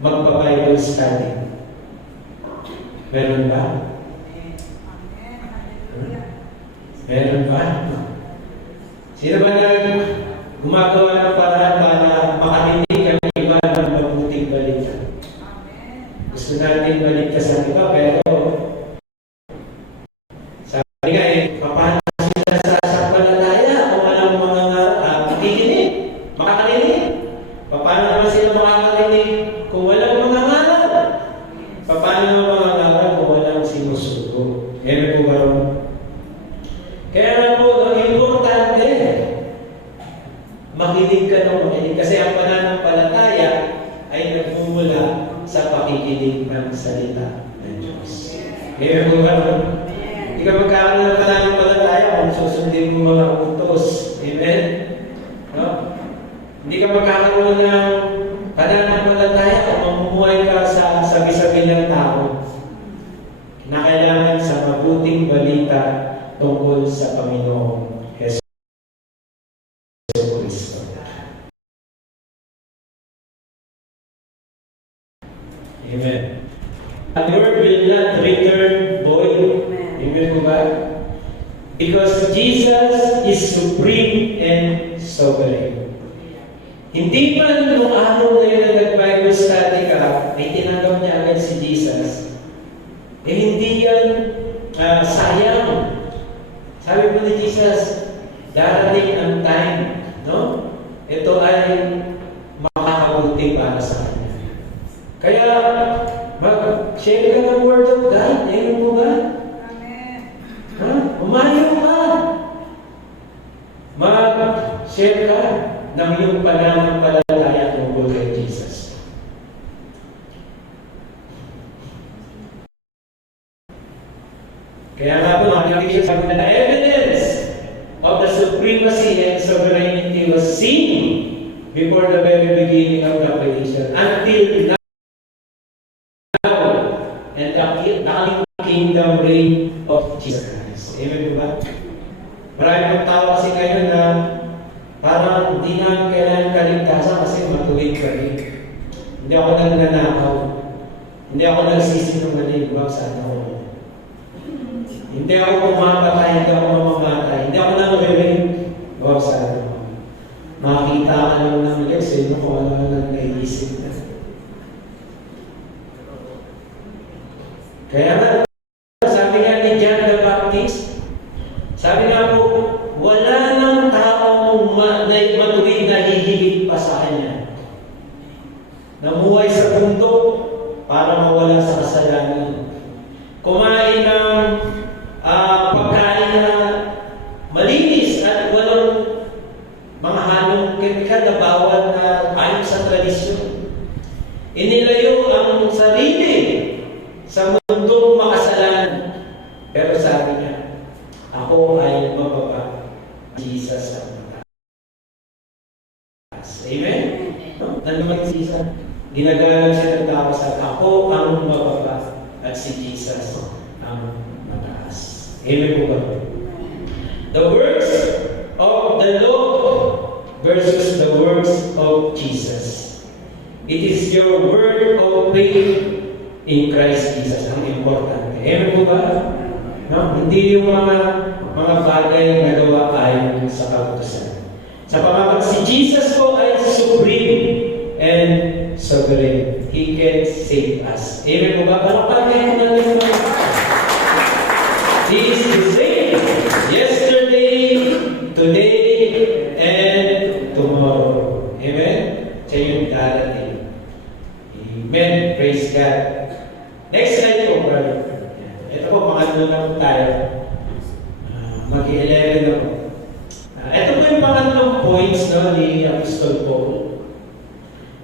magpa-Bible study? Meron ba? Meron ba? Sino ba gumagawa ng paraan para makarinig ang iba ng mabuting balita? Gusto natin baligtas ang iba, pero sabi nga paano sila sasampalataya kung walang mga makikinig, makakarinig? Paano naman sila makakarinig kung walang mga ngaral? Paano naman mga ngaral kung walang sinusugo? Yan po ba ron? Kaya nga po, importante, makinig ka ng makinig. Kasi ang pananampalataya ay nagmumula sa pakikinig ng salita ng Diyos. Kaya po ba ron? Hindi ka magkakaroon ng pananampalataya kung susundin mo mga utos. Amen? No? Hindi ka magkakaroon ng pananampalataya kung mamumuhay ka sa sabi-sabi ng tao na kailangan sa mabuting balita tungkol sa Panginoong Hesus Kristo. Amen. The word will not return void. Amen po ba? Because Jesus is supreme and sovereign. Hindi man nung araw na yun na nag-Bible study ka, ay tinanggap niya agad si Jesus. Hindi yan sayang. Sabi po ni Jesus, darating ang time, no? Ito ay makakabuti para sa kanya. Kaya, mag-share ka ng Word of God. Amen mo ba? Amen. Ha? Umayo ka. Mag-share ka ng iyong pananampalataya tungkol kay Jesus. Kaya nga po, nakikita sa mga evidence of the supremacy and sovereignty was seen before the very beginning of the creation until now and the kingdom reign of Jesus Christ. Amen po ba? Marami pong tao kasi ngayon na parang hindi na kailangan kaligtasan kasi matuwid ka rin. Hindi ako nagnanakaw. Hindi ako nagsisinungaling. Huwag sana ako. Hindi ako pumamatay, hindi ako mamamatay, hindi ako nang-rape. Huwag sana ako. makita ka lang ng lesson kung ano nang naisip na. Kaya nga, sabi nga ni John the Baptist, sabi nga po, wala nang taong matuwid na hihigit pa sa kanya. Namuhay sa bundok para mawala sa kasalanan. Kumain ng pagkain na malinis at walang mga halong kemikal na bawal na ayon sa tradisyon. Inilayo ang sarili sa mundong makasalanan. Pero sabi niya, ako ay mababa. Jesus ang mataas. Amen? No? Ano naman si Jesus? Ginagalang siya ng tao sa ako ang mababa at si Jesus ang mataas. Amen po ba? The works of the law versus the works of Jesus. It is your word of faith in Christ Jesus ang importante. Amen po ba? No? Hindi yung mga bagay na gawa ayon sa kautusan. Sa pamagat si Jesus po ay supreme and sovereign. He can save us. Amen po ba? Palakpakan natin po. He is the same yesterday, today, and tomorrow. Amen? Siya yung darating. Amen. Praise God. Next slide po, brother. Ito po, pangatlo na po tayo. Mag-11 na po. Ito po yung pangatlong points ni Apostol Paul.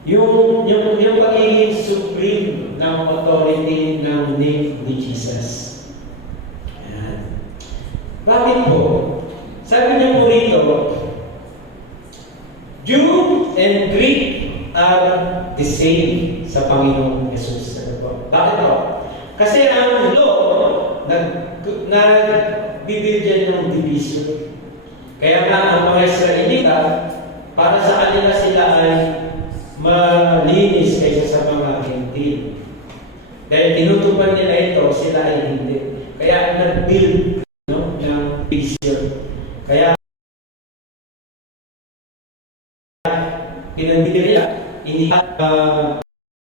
Yung pagiging supreme ng authority ng name ni Jesus. Ayan. Bakit po? Sabi niya po rito, Jew and Greek are the same sa Panginoong Jesus. Bakit po? Kasi ang law, nagbibigyan ng division. Kaya nga ang mga Israelita, para sa kanila sila ay malinis kaysa sa mga Hintil. Dahil tinutupad nila ito, sila ay hindi. Kaya nag-build ng division. Kaya pinanbili nila,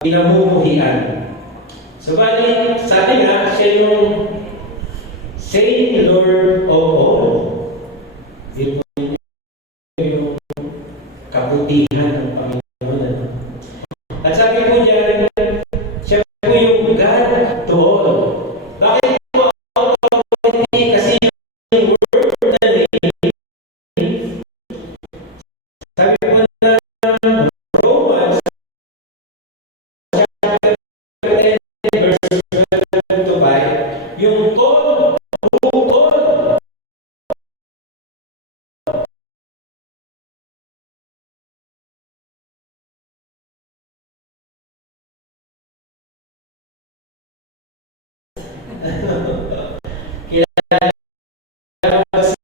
pinamumuhian. So, bali, sabi nga, siya yung Saint Lord of all. Ito yung kabutihan ng Panginoon. At sabi po niya, siya po yung God to all. Bakit po authority? Kasi yung word na name, sabi po na Romans chapter 10 verse 12 to 5, yung all, who all, kilala ba si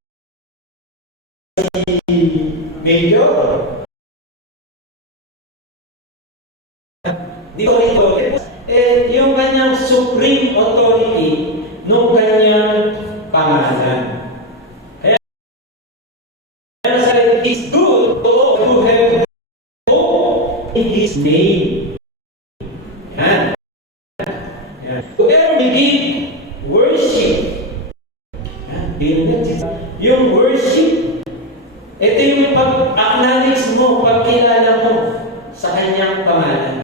Major? Dito yung kanyang supreme authority nung kanyang pangalan. Kaya sa is good to all who have hope in His name. Yan. Yan. Whoever begin worship. Yan. Yung worship, ito yung pag-acknowledge mo, pagkilala mo sa kanyang pangalan.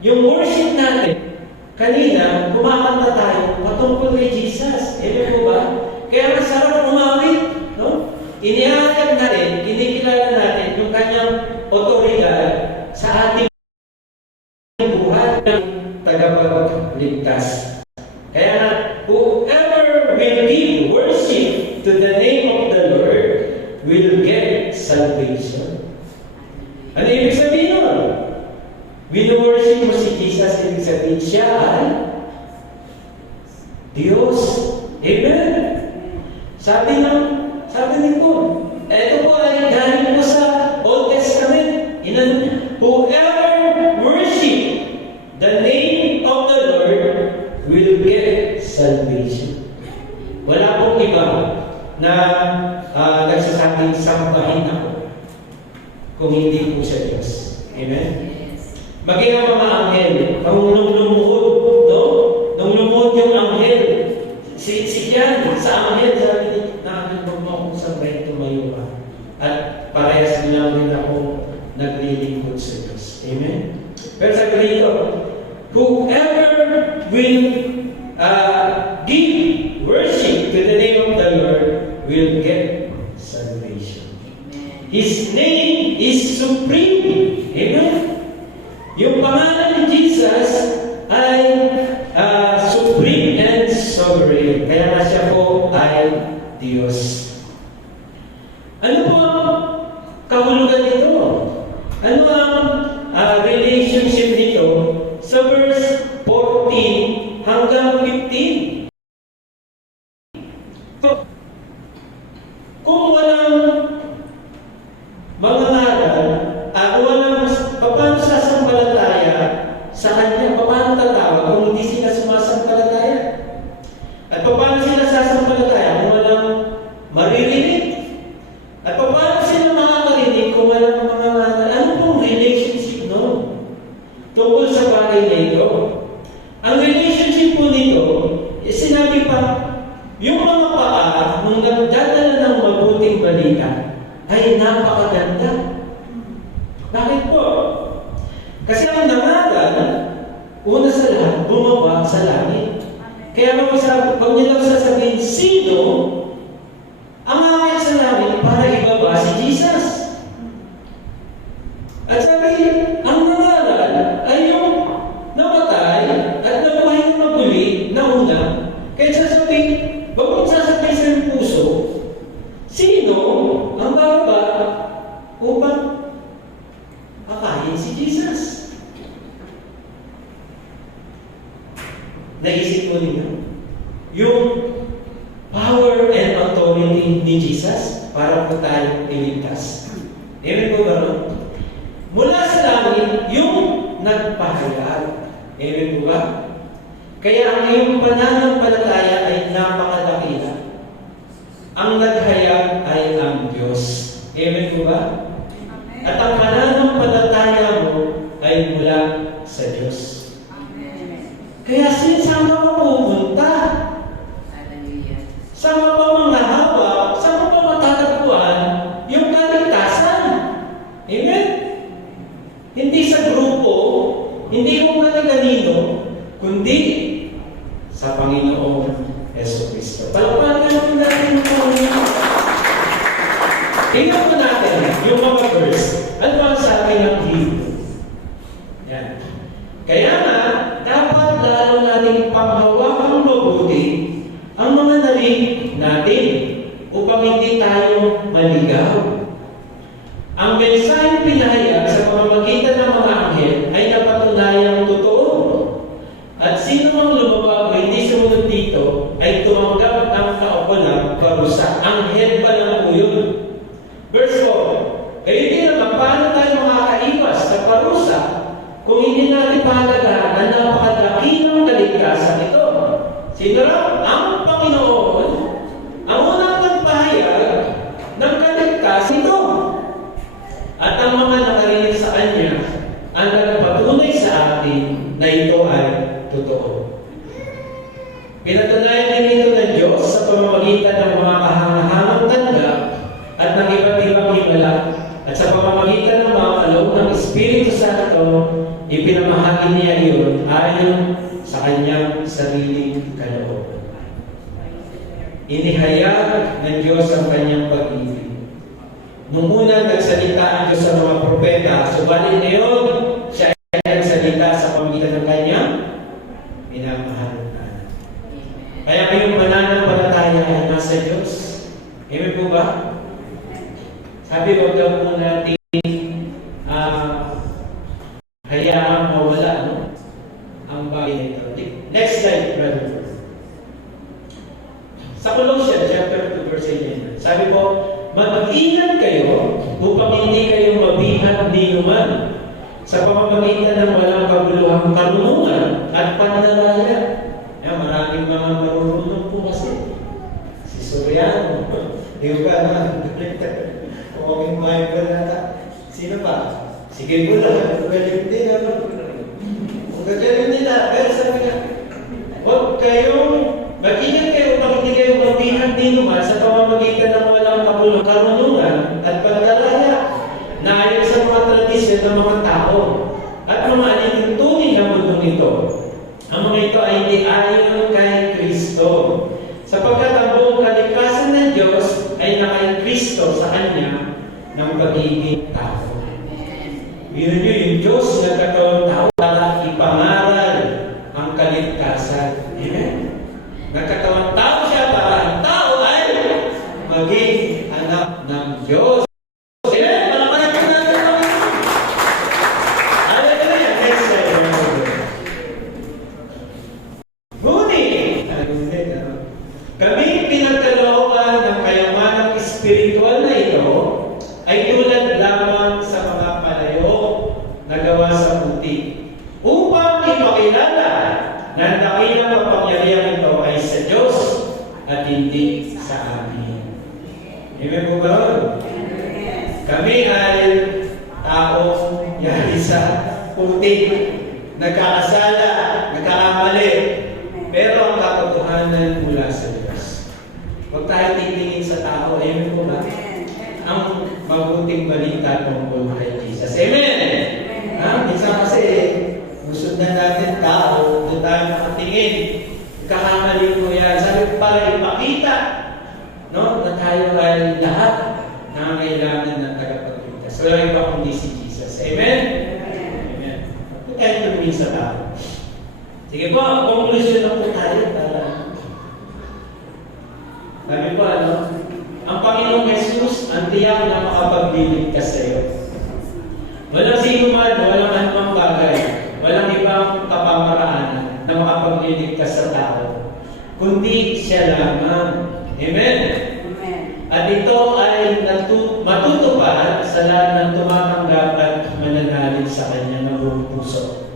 Yung worship natin, kanina, kumakanta tayo patungkol kay Jesus. Ito po ba? Kaya masarap umawit. No? Iniayag natin, kinikilala natin yung kanyang otoridad sa ating buhay ng tagapagligtas. Kaya na, whoever will give worship to the name of the Lord will get salvation. Ano ibig sabihin nun? Wino-worship mo si Jesus, ibig sabihin siya ay Diyos. Amen? Sabi ni Paul, ito po ay galing po sa Old Testament. Inano niya, whoever worship the name of the Lord will get salvation. Wala pong iba na nagsasabing sambahin ako. Maging ang mga anghel, nung lumuhod, no? Nung lumuhod yung anghel, si Jan, sa anghel, sabi niya, nakakita mo akong sabay tumayo ka. At parehas lang din ako naglilingkod sa Diyos. Amen? Pero sabi rito, whoever will give worship to the name of the Lord will get salvation. His name is supreme. Amen? Yung pangalan ni Jesus ay supreme and sovereign. Kaya nga siya po ay Diyos. Ano po ang kahulugan nito? Ano ang relationship nito sa verse 14 hanggang 15? Kung walang mga ngaral, walang paano sasampalataya sa Kanya, paano tatawag kung hindi sila sumasampalataya? At paano sila sasampalataya kung walang maririnig? At paano sila makakarinig kung walang mga ngaral? Ano pong relationship tungkol sa bagay na ito? Ang relationship po nito, sinabi pa, yung mga paa nung nagdadala ng mabuting balita ay napakaganda. Bakit po? Kasi ang nangaral, una sa lahat, bumaba sa langit. Kaya huwag niyo lang sasabihin, sino ang aakit sa langit para ibaba si Jesus? At sabi, ang nangaral ay yung namatay at nabuhay ng mabuli na una. Kaya sasabihin, huwag mong sasabihin sa iyong puso, sino ang bababa upang akayin si Jesus? Naisip mo ninyo? Yung power and authority ni Jesus para po tayo iligtas. Amen po ba? Mula sa langit, yung nagpahayag. Amen po ba? Kaya ang iyong pananampalataya ay napakadakila. Ang naghayag ay ang Diyos. Amen po ba? At ang pananampalataya mo ay mula sa Diyos. Kaya saan ka mapupunta? Saan ka pa mga hawa? Saan ka pa matatagpuan yung kaligtasan? Amen? Hindi sa grupo, hindi mo kanino, kundi sa Panginoong Jesucristo. Palapatan natin yung Panginoon. Tingnan po natin yung mga verse. Ano ang sabi ng Hebrew? Yan. Kaya nga, dapat lalo natin panghawakang mabuti ang mga narinig natin upang hindi tayo maligaw. Ang mensaheng pinahayag sa pamamagitan ng mga anghel ay napatunayang totoo. At sino mang lumabag o hindi sumunod dito ay tumanggap ng kaukulang parusa. Anghel pa lang po yun. Verse 4, kaya hindi naman paano tayo makakaiwas sa parusa kung hindi natin pahalagaan ang napakadakilang kaligtasan ito. Sino raw? Ang Panginoon, ang unang nagpahayag ng kaligtasan ito. At ang mga nakarinig sa Kanya ang nagpatunay sa atin na ito ay totoo. Pinatunayan din ito ng Diyos sa pamamagitan ng mga kahangahangang tanda at ng iba't ibang himala at sa pamamagitan ng mga kaloob ng Espiritu Santo, ipinamahagi niya iyon ayon sa Kanyang sariling kaloob. Inihayag ng Diyos ang Kanyang pag-ibig. Nung una nagsalita ang Diyos sa mga propeta, subalit ngayon, siya ay nagsalita sa pamamagitan ng Kanyang minamahal na anak. Kaya kayong pananampalataya ay nasa Diyos. Amen po ba? Sabi, huwag daw po natin hayaang mawala ang bagay na ito. Next slide, brother. Sa Colossians chapter 2, verse 8, sabi po, mag-ingat kayo upang hindi kayo mabihan ni naman sa pamamagitan ng walang kabuluhang karunungan at pandaraya. Maraming mga marunong po kasi. Si Soriano, di ba na? Kung maging Bible na ta. Sino pa? Sige po lang. Well, hindi naman. munti, upang ipakilala na ang dakilang kapangyarihan ito ay sa Diyos at hindi sa amin. Amen po ba? Kami ay taong yari sa putik, nagkakasala, nagkakamali, pero ang katotohanan mula sa Diyos. Huwag tayo titingin sa tao. Amen po ba? Ang mabuting balita tungkol kay Jesus. Amen! Minsan kasi, gusundan natin tao, doon tayo nakatingin. Kakamali mo yan. Sabi ko para ipakita, no, na tayo ay lahat nangangailangan ng tagapagligtas. Wala iba kundi si Jesus. Amen? Amen. Huwag tayo tumingin sa tao. Sige po, conclusion na po tayo para... Sabi po, ang Panginoong Jesus, ang tiyak na makapagligtas sa iyo. Walang sino man, walang anumang bagay, walang ibang kapamaraan na makapagligtas sa tao, kundi siya lamang. Amen? Amen. At ito ay matutupad sa lahat ng tumatanggap at mananalig sa kanya ng buong puso.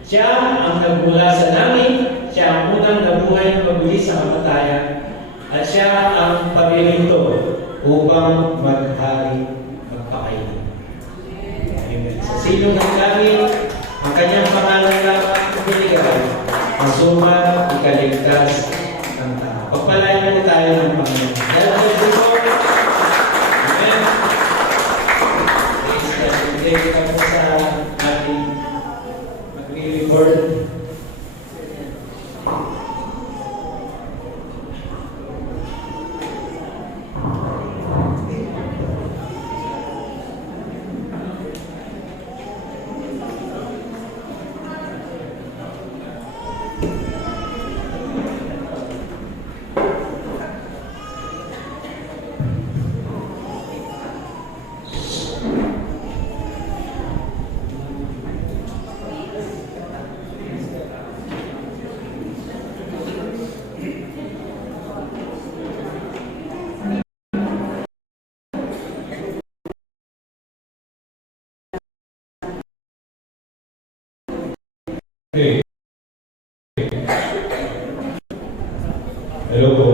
Siya ang nagmula sa langit, siya ang unang nabuhay ng mabuli sa kamatayan, at siya ang pabilinto upang maghari magpakailan. Amen. Sa silong ng langit, ang kanyang pangalan na binigay, ang suma, ikaligtas ng tao. Pagpalain mo tayo ng Panginoon. Dahil sa Lord, amen. Thank you po sa ating mag-report. Okay. Hello po.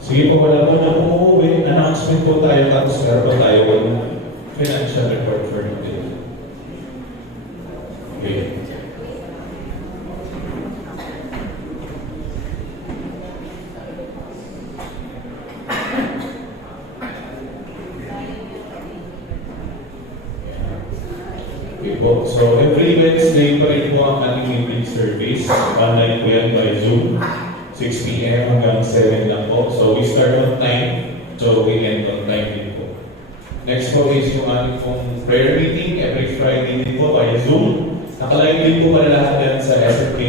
Sige po, wala po na umuwi. Announcement po tayo tapos meron po tayo ng financial report for today. Okay. Okay po. So, every Wednesday pa rin po ang ating meeting service. Online po yan by Zoom. 6 p.m. hanggang 7 lang po. So, we start on time. So, we end on time din po. Next po is yung ating pong prayer meeting. Every Friday din po by Zoom. Nakalive din po pala lahat yan sa SFK.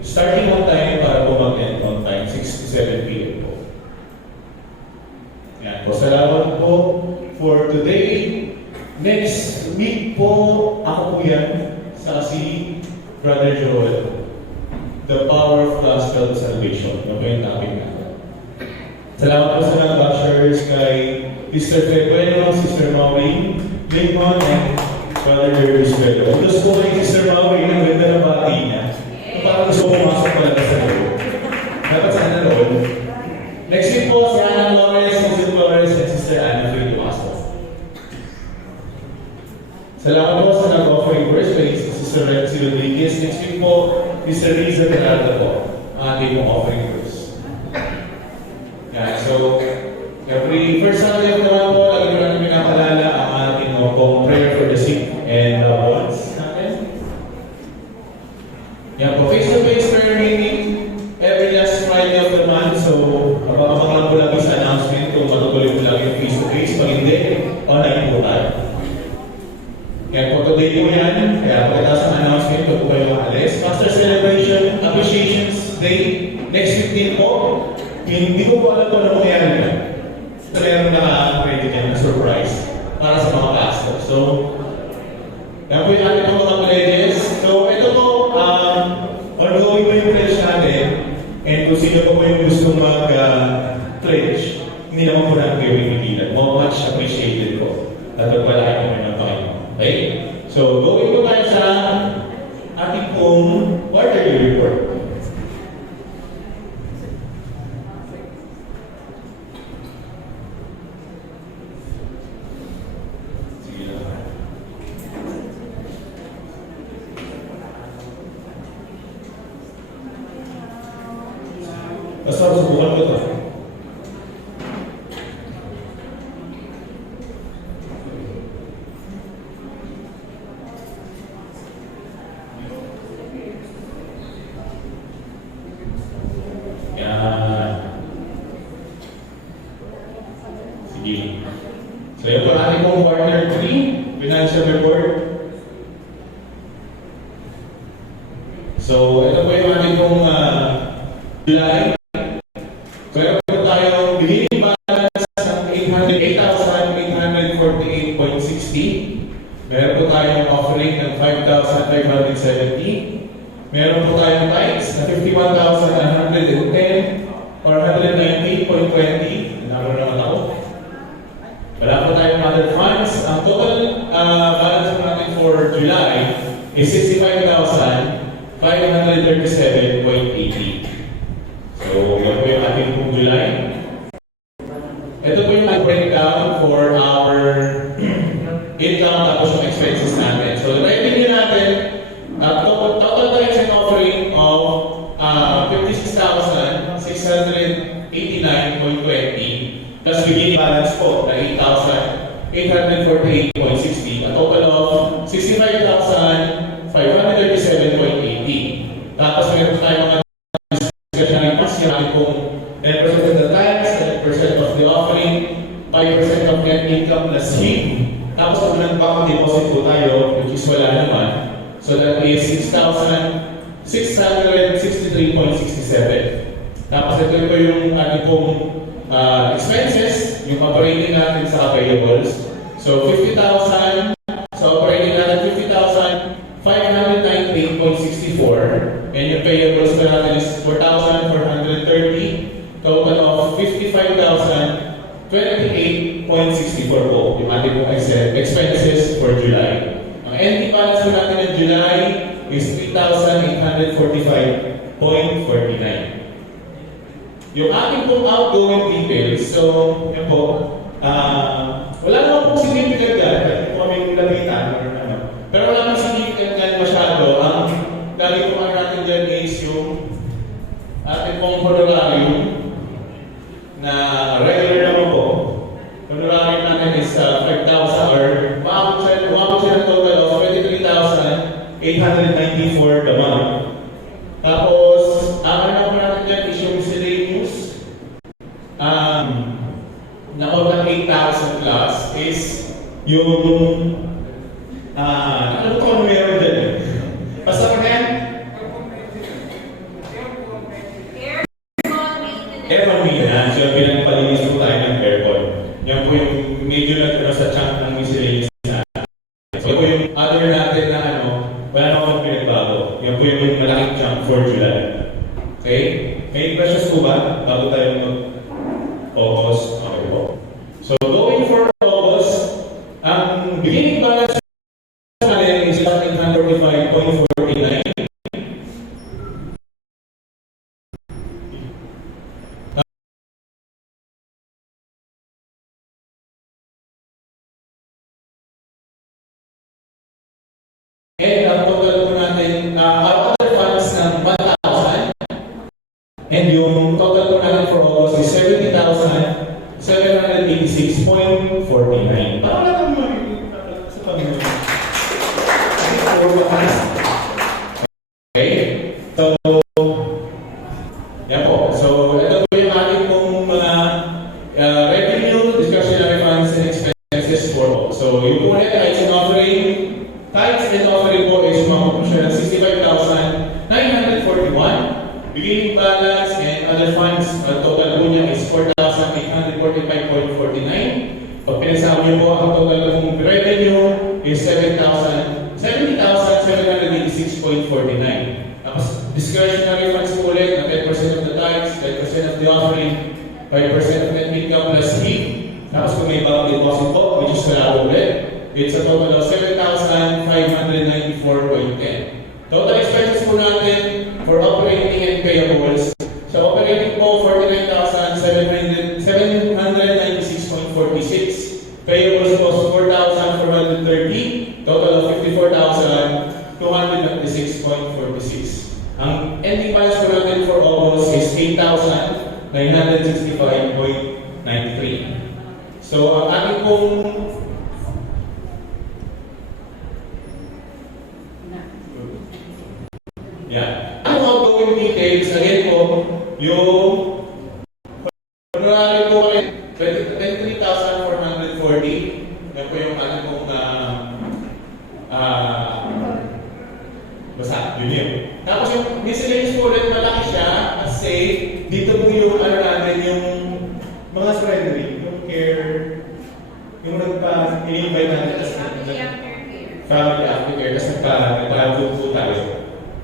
Starting on time para po mag-end on time. 6 to 7 p.m. po. Yan po. Salamat po for today. Next week po, ako po yan sa si Brother Joel. The power of gospel salvation. Ano po yung topic natin? Salamat po sa mga bashers kay Mr. Febueno, Sister Maureen, Lincoln, and Brother Rizbedo. Gusto po kay Sister Maureen, ang ganda na bati niya. Parang gusto ko pumasok pala sa loob. Dapat sana loob. Next week po, si Anna Flores, Sister Flores, and Sister Anna Filipasto. Salamat po sa nag-offering verse kay Sister Rexy Rodriguez. Next week po, Mr. Riza Peralta po, ang ating pong offering verse. Yeah, so, every first Sunday of the month po, lagi ko natin pinapalala ang ating pong prayer for the sick and the ones natin. Yan po, face-to-face prayer meeting every last Friday of the month. So, abang-abang lang po lagi sa announcement kung matutuloy po lagi yung face-to-face. Pag hindi, online po tayo. Kaya po today po yan, kaya pagkatapos ng announcement ko po kayo maalis. Pastor Celebration Appreciations Day, next week din po. Hindi ko po alam kung ano mangyari na. So, meron naka-ready dyan na surprise para sa mga pastor. So, yan po yung ating mga pledges. So, ito po, ongoing po yung pledge natin. And kung sino po yung gusto mag-pledge, hindi naman po natin gawin pigilan. Much appreciated po. Dapat wala kami ng Panginoon. Okay? So, going Basta subukan ko to. Yan. Sige. So ito ang ating pong quarter 3 financial report. So ito po yung ating pong July. So ito po tayo beginning balance ng 8,848.60. Meron po tayong offering ng 5,570. Meron po tayong tithes na 51,110 or 119.20. Number naman ako. Wala po tayong other funds. Ang total balance po natin for July is 65,537.80. So, yan po yung ating pong July. Ito po yung breakdown for our income tapos yung expenses natin. So, the revenue natin, total tithes and offering of 56,689.20 plus beginning balance po na 8,848.60, a total of 65,537.80. Tapos meron tayo mga discretionary funds, yung ating pong 10% of the tithes, 10% of the offering, 5% of net income plus HIP. Tapos kung nagpapag-deposit po tayo, which is wala naman, so that is 6,663.67. Tapos ito po yung ating pong expenses, yung operating natin sa payables. So 50,000, sa operating natin 50,598.64. And yung payables na natin is 4,430. Total of 55,028.64 po yung ating pong expenses for July. Ang ending balance po natin ng July is 3,845.49. Yung ating pong outgoing details, so, yan po, wala naman pong significant yan, kahit po kami lapitan, or ano. Pero wala naman significant yan masyado. Ang lagi po kami natin dyan is yung ating pong honorarium na regular naman po. Honorarium natin is 5,000 or maabot siya ng total of 23,894 the month. Tapos, ang ano po natin dyan is yung miscellaneous na all 8,000 plus is yung ano po ano meron dyan? Basta ko na yan? Aircon maintenance. So, pinagpalinis po tayo ng aircon. Yan po yung medyo nagtano sa chunk ng miscellaneous natin. So, ito po yung other natin na ano, wala na akong pinagbago. Yan po yung malaking chunk for July. Okay? May questions po ba? Bago tayo mag-August. Okay po. So, going for August, ang beginning balance natin is 845.49. And ang total po natin, our other funds ng 1,000. And yung total po natin for August is 70,786.49. Parang wala kang makikita sa Panginoon. Okay? So, yan po. So, ito po yung ating pong mga revenue, discretionary funds, and expenses for all. So, yung po na tithes and offering, tithes and offering po is mga 65,941. Beginning balance and other funds, total po niya is 4,845.49. Pag pinasama niyo po, ang total pong revenue is 70,786.49. Tapos, discretionary funds po ulit na 10% of the tithes, 10% of the offering, 5% of net income plus HIP. Tapos kung may ibang deposit po, which is wala po ulit, it's a total of 7,594.10. Total expenses po natin for operating and payables. So operating po, 49,796.46. Payables po, 4,430. Total of 54,296.46. Ang ending balance po natin for August is 8,000. 965.93. So, ang ating pong ang outgoing details, again po, yung honorary po ay 23,440. Yan po yung ating pong basta, yun yun. Tapos yung miscellaneous po ulit, malaki siya kasi dito po yung ano natin, yung mga surrendering, yung care, yung in-invite natin as family aftercare, tapos nagpa-group po tayo.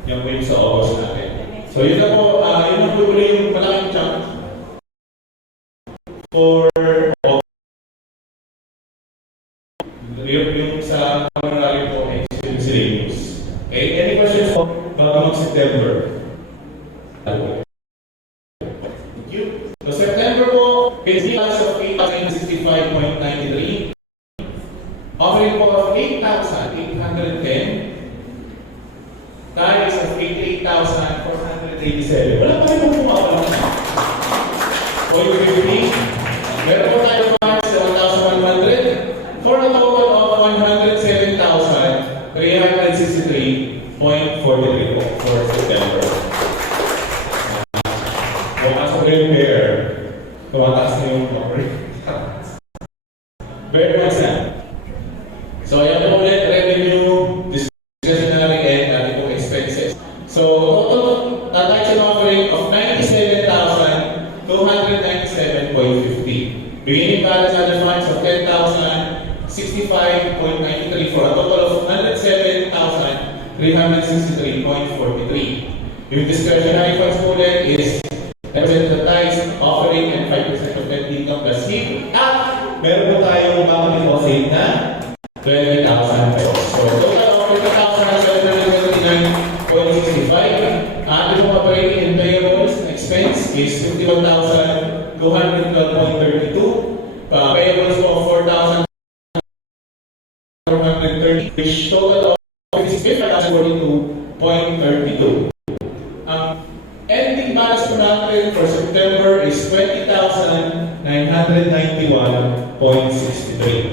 Yan po yung sa August natin. So yun na po, yun na po ulit yung malaking chunk for yung sa honorary po ay miscellaneous. Okay, any questions po bago mag-September? Thank you. So September po, page balance of 8,065.93. Offering po of 8,810. Tithes of 88,487. Wala pa rin po kumakalang. Oil 50. Meron po tayo funds sa 1,100 for a total of 107,363.43 po for September. Bukas sa green bear, tumataas na yung operating. Very much na. So, ayan po ulit, revenue, discretionary, and ating pong expenses. So, total tax and offering of 97,297.50. Beginning balance other funds of 10,065.93 for a total of 107,363.43. Yung discretionary funds po ulit is represent the tax, offering, and 5% of net income plus HIP. At meron po tayong bago deposit na 20,000 pesos. So, total of 20,729.65. Ating mga operating and payables expense is 51,212.32. Payables po of 4,430, which total of 55,042.32. Ang ending balance po natin for September is 20,991.63.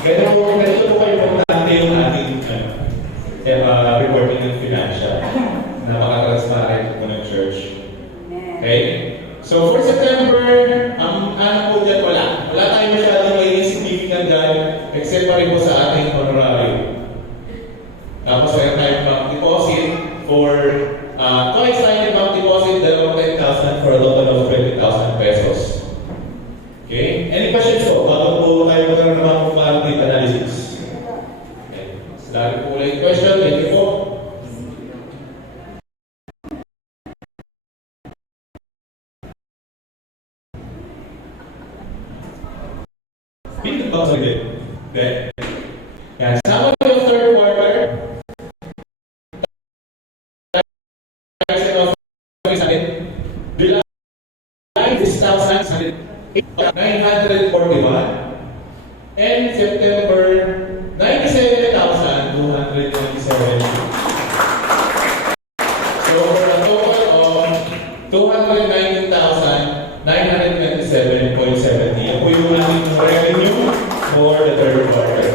Ganito po kayo importante yung ating reporting ng financial. Napaka-transparent po ng church. Okay? So for September, ano po dyan wala. Wala tayo masyadong may significant dyan except pa rin po sa ating honorarium. Tapos meron tayong bank deposit for twice tayo bank deposit, dalawang 10,000 for a total of 20,000 pesos. Okay? Any questions po? Bago po tayo magkaroon naman po market analysis. Okay. Dahil po ulit question, thank you po. Pinag ba sa ulit? Okay. Yan. Sama po yung third quarter. July is 941 and September 97,227. So for a total of 219,927.70. Yan po yung ating revenue for the third quarter.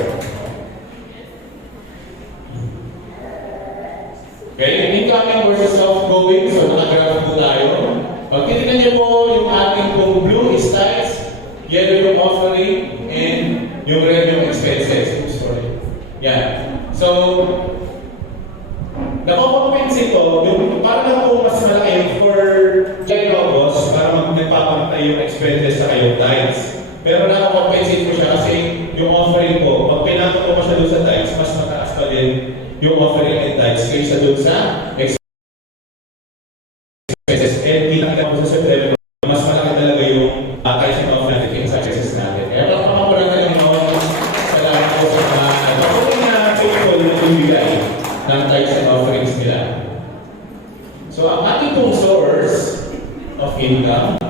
Okay, incoming versus outgoing. So nakagraph po tayo. Pag titignan niyo po yung ating pong blue is tithes, yellow yung offering, and yung red yung expenses. Sorry. Yan. So, nakocompensate ko, yung para lang po mas malaki for July August, para magpapantay yung expenses sa kayong tithes. Pero nakocompensate ko siya kasi yung offering ko, pag pinako ko siya doon sa tithes, mas mataas pa din yung offering and tithes kaysa doon sa expenses. And pinakita ko sa September, mas malaki talaga yung tithes and offering natin kaysa expenses natin. Kaya makakulang na lang yung salamat ko sa mga patuloy na people na bibigay ng tithes and offerings nila. So, ang ating pong source of income.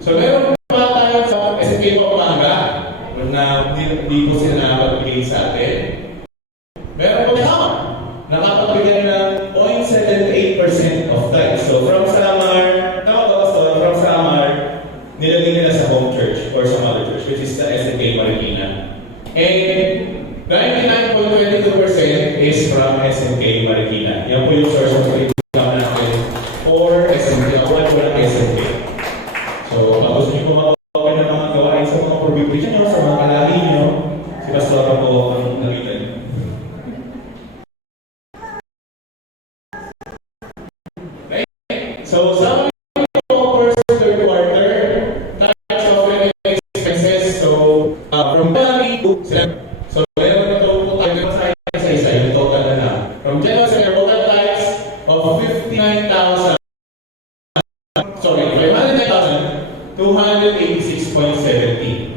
So, meron pa tayo sa S&P Pampanga na hindi po sila napagbigay sa atin. Meron pa which is the SMK Marikina. And 99.22% is from SMK Marikina. Yan po yung source of income natin for SMK, ako po ng SMK. So, pag gusto nyo po mag-open ng mga gawain sa mga probability nyo, sa mga kalahi nyo, si Pastor po ang nakita nyo. Okay? So, sa first third quarter, touch of expenses. So, from January to September. So, meron na ito po tayo sa isa-isa, yung total na lang. From January to September, total types of 59,000. Sorry, 509,286.70.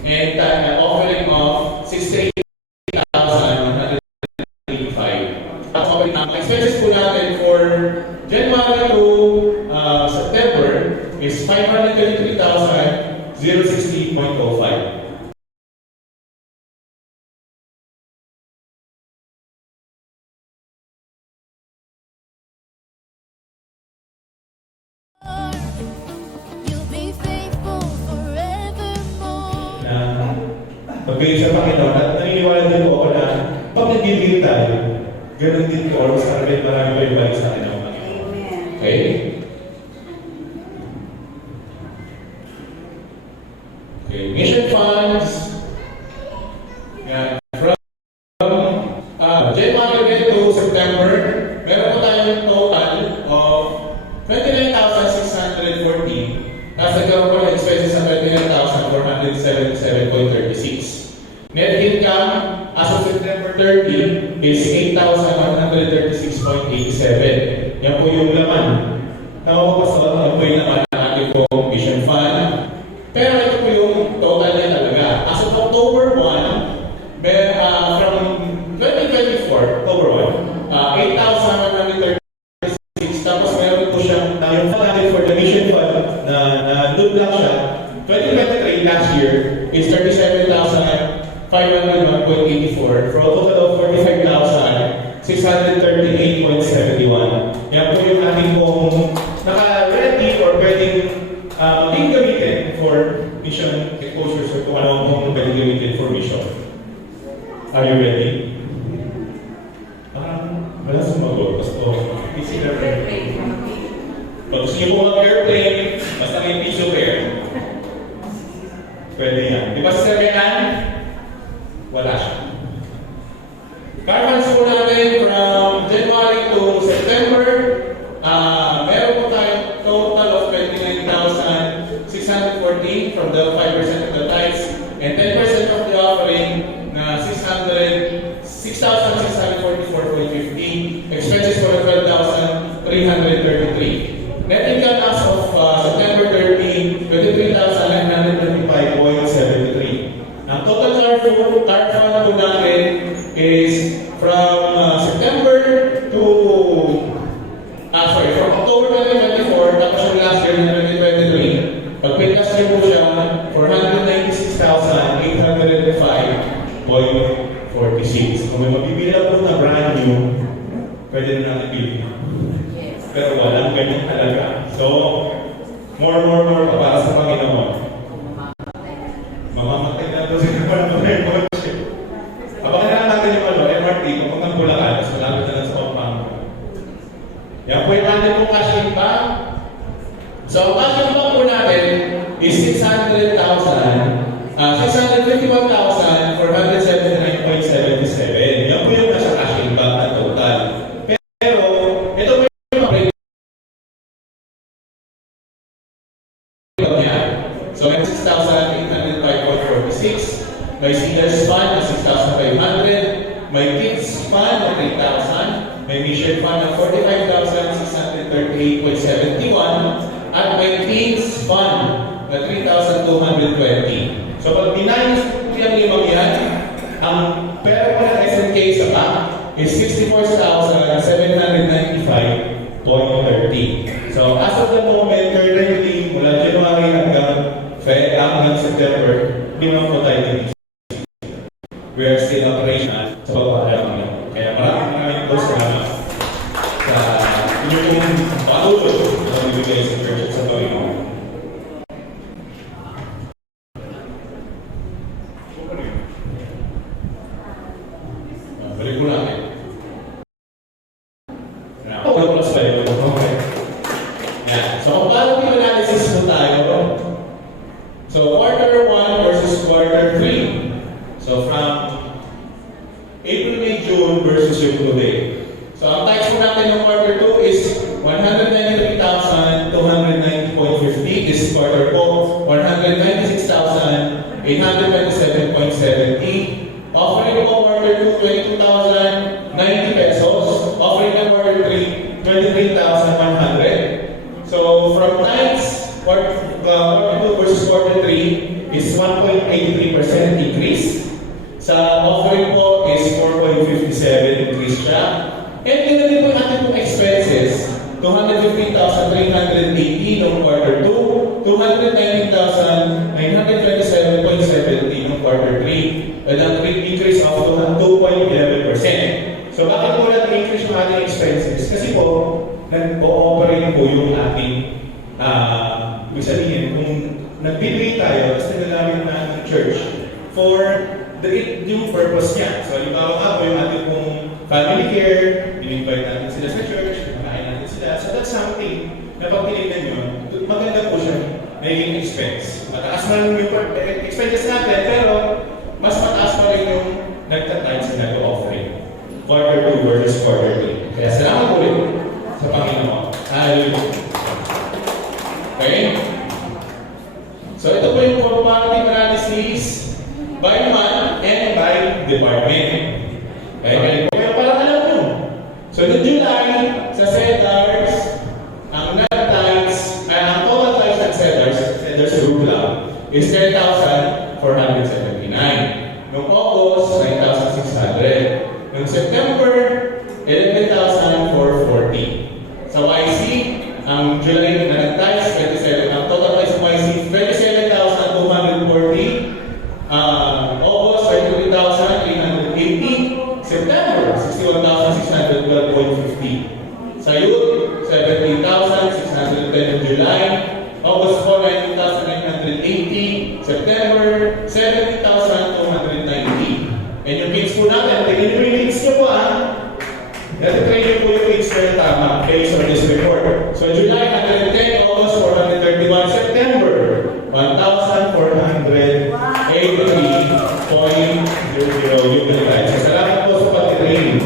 And offering of 68,185. At offering ng expenses po natin for January to September is 523,060.05. You'll be faithful forevermore. Pagpili sa Panginoon at naniniwala din po ako na pag nag-ibigay tayo, ganun din po or mas marami pa ibalik sa atin ng Panginoon. Okay? Okay, mission funds. Yan. From January to September, meron po tayong total of 29,614. Tapos nagkaroon po ng expenses sa 29,477.36. Net income as of September 30 is 8,136.87. Yan po yung laman. Nakapapasok, yan po yung laman ng ating pong mission fund. Pero ito po yung total niya talaga. As of October 1, from 2024, October 1, 8,136. Tapos meron po siyang yung fund natin for the mission fund na doon lang siya. 2023 last year is 37,501.84 for a total of 45,638.71. Yan po yung ating pong naka-ready or pwedeng maging gamitin for mission exposures or kung ano pong pwedeng gamitin for mission. Are you ready? Wala sumagot. Basta easy na rin. Pag gusto niyo po mag-airplane, basta may tissue pair. Pwede yan. Di ba sa Serbian? Wala siya. Car funds po natin from January to September, meron po tayong total of 29,614 from the 5% of the tithes and 10% of the offering na 6,644.50. Expenses for 12,333. Net income as of September 30, 23,925.73. Ang total car fund po natin is from September to from October 2024 tapos yung last year na 2023. Pag-pay-cash niyo po siya 496,805.46. Kung may mabibili na po na brand new, pwede na natin bilhin. Pero walang ganyan talaga. So, more pa para sa Panginoon. Mamamatay na doon sa naman ng kotse. Abangan na natin yung MRT, kung ang Bulacan, mas malapit na lang sa Pampanga. Yan po yung natin po cashing back. So, ang cashing back po natin is 651,479.77. Yan po yung nasa cashing back na total. Pero, ito po so, may 6,805.46. May seniors fund na 6,500. May kids fund na 3,000. May mission fund na 45,638.71. At may teens fund na 3,220. So, pag dinayin yung limang yan, ang pera po ng SMK sa bank is 64,795.30. So, as of the moment, currently, mula January hanggang September, hindi naman po tayo dito. We are still operational sa pagpapalala ng kaya maraming po salamat sa inyong patuloy na ibigay sa church at sa Panginoon. So quarter 1 versus quarter 3. So from April, May, June versus yung today. So ang tax po natin ng quarter 2 is 193,290.50. This quarter po, 196,827.70. Offering po quarter 2, 22,090 pesos. Offering ng quarter 3, 23,100. So from tax, quarter 2 versus quarter 3 is 1.83% increase. Sa offering po is 4.57 increase siya. And yun na din po natin pong expenses. 215,380 noong quarter 2, 219,927.70 noong quarter 3. And ang increase of 2.11%. So bakit po nag-increase yung ating expenses? Kasi po, nag-ooperate po yung ating, ibig sabihin, kung nagbibigay tayo, tapos nagagamit na ating church for the due purpose niya. So, halimbawa nga po yung ating pong family care, in-invite natin sila sa church, kumakain natin sila. So, that's something na pag tinignan nyo, maganda po siya naging expense. Mataas man yung expenses natin, pero mas mataas pa rin yung nagtatime sa nag-offering. Quarter 2 versus quarter 3. Kaya salamat ulit sa Panginoon. Hallelujah. Okay? So, ito po yung comparative analysis by month and by department. Okay? Pero parang alam nyo. So, noong July, sa Cedars, ang non-tithes, ang total tithes ng Cedars group lang, is 10,479. Noong August, 9,600. Noong September, 11,440. Sa YC, ang July na tithes, 27. Ang total tithes ng YC, 27,240. August, 33,880. September, 61,612.50. Sa youth, 17,610 in July. August 4, 19,980. September, 17,290. And yung kids po natin, tingin nyo yung kids nyo po natitrain nyo po yung kids na tama based on this report. So July, 110. August, 431. September, 1,483.00 yung pinagay. So salamat po sa pag-train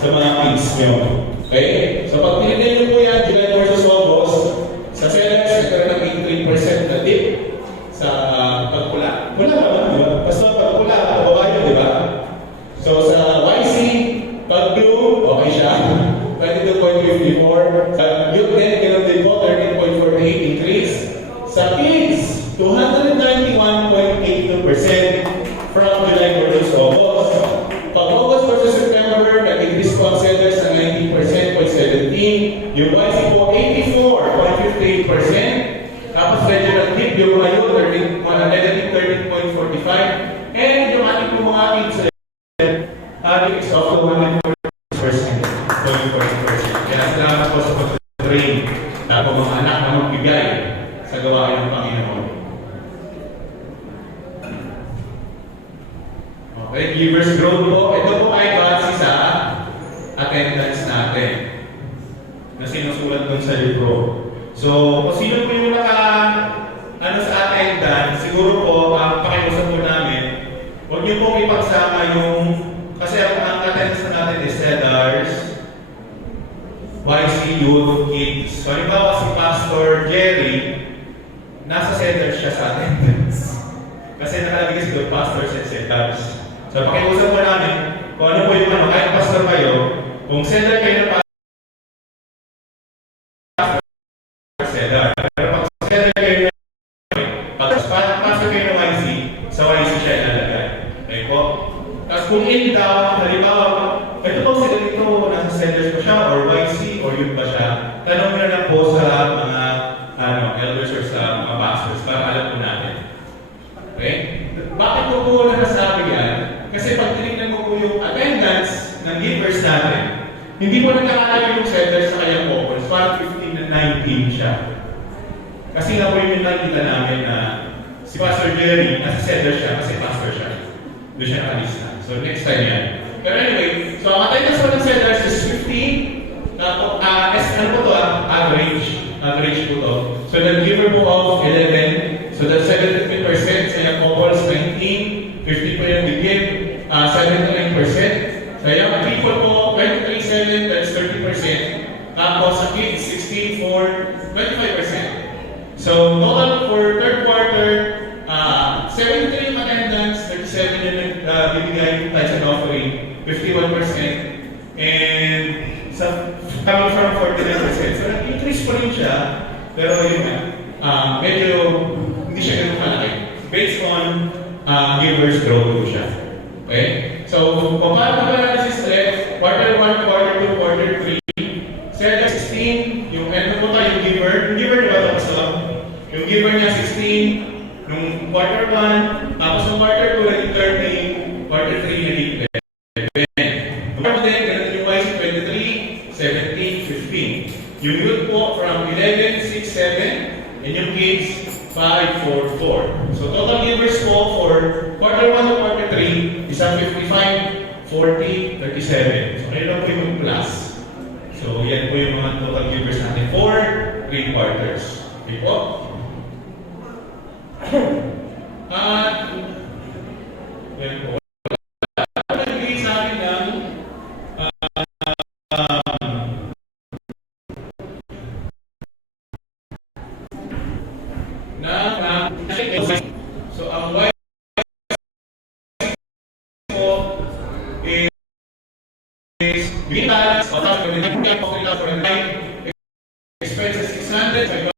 sa mga kids nyo. Okay? So pag tinignan nyo po yan, July versus August, sa Cedars, nagkaroon ng 83% na dip sa pagpula. Pula ba ba? Diba? Basta pagpula, pababa yun, di ba? So sa YC, pag blue, okay siya. 22.54. Sa youth din, ganoon din po, 13.48 increase. Sa kids, 291.82% from July versus August. Pag August versus September, nag-increase po ang Cedars na 19%.17. Yung YC po, 84.58%. Tapos regional dip, yung ngayon, negative 13.45. And yung ating po mga kids, ating is also 140%. Kaya salamat po sa pag-train na po mga anak na magbigay sa gawain ng Panginoon. Okay, givers growth po. Ito po ay base sa attendance natin na sinusulat dun sa libro. So, kung sino po yung sa attendance, siguro po, ang pakiusap po namin, huwag niyo po ipagsama yung, kasi ang attendance natin is Cedars, YC, Youth, Kids. So, halimbawa si Pastor Jerry, nasa Cedars siya sa attendance. Kasi nakalagay kasi doon, Pastors and Cedars. So, pakiusap po namin, kung ano po yung kahit pastor kayo, kung Cedar kayo na Cedar. Pero pag Cedar kayo na pastor kayo na YC, sa YC siya ilalagay. Okay po? Tapos kung in down, halimbawa, ito po sila dito, nasa Cedars pa siya, or YC, or yun ba siya, tanong na lang po sa mga elders or sa mga pastors para alam po natin. Okay? Bakit po po nasasabi yan? Kasi pag tinignan mo po yung attendance ng givers natin, hindi po nagkakalagay yung Cedars sa kanyang offers, parang 15 na 19 siya. Kasi na po yung nakikita namin na si Pastor Jerry, nasa Cedars siya kasi pastor siya. Doon siya nakalista. So next time yan. Pero anyway, so ang attendance po ng Cedars is 15. Ano po to? Average. Average po to. So the giver po of 11. So that's 73%. bibigay tayo sa offering, 51%. And coming from 49%. So, nag-increase pa rin siya. Pero yun nga, medyo hindi siya ganun malaki. Based on givers growth po siya. Okay? So, kung paano ba natin si Steph, quarter 1, quarter 2, quarter 3, set 16, yung end po tayo, yung giver diba tapos lang? Yung giver niya 16, nung quarter 1, tapos nung quarter 2, naging 30, quarter 3, naging 11. Quarter din, ganun yung YC 23, 17, 15. Yung youth po from 11, 6, 7, and yung kids 5, 4, 4. So total givers po for quarter 1 to quarter 3 is 55, 40, 37. So ngayon lang po yung plus. So yan po yung mga total givers natin for 3 quarters. Okay po? At yan po. Nagbigay sa akin ng so ang Y po is balance o tapos kung hindi po kita for the night expenses 600,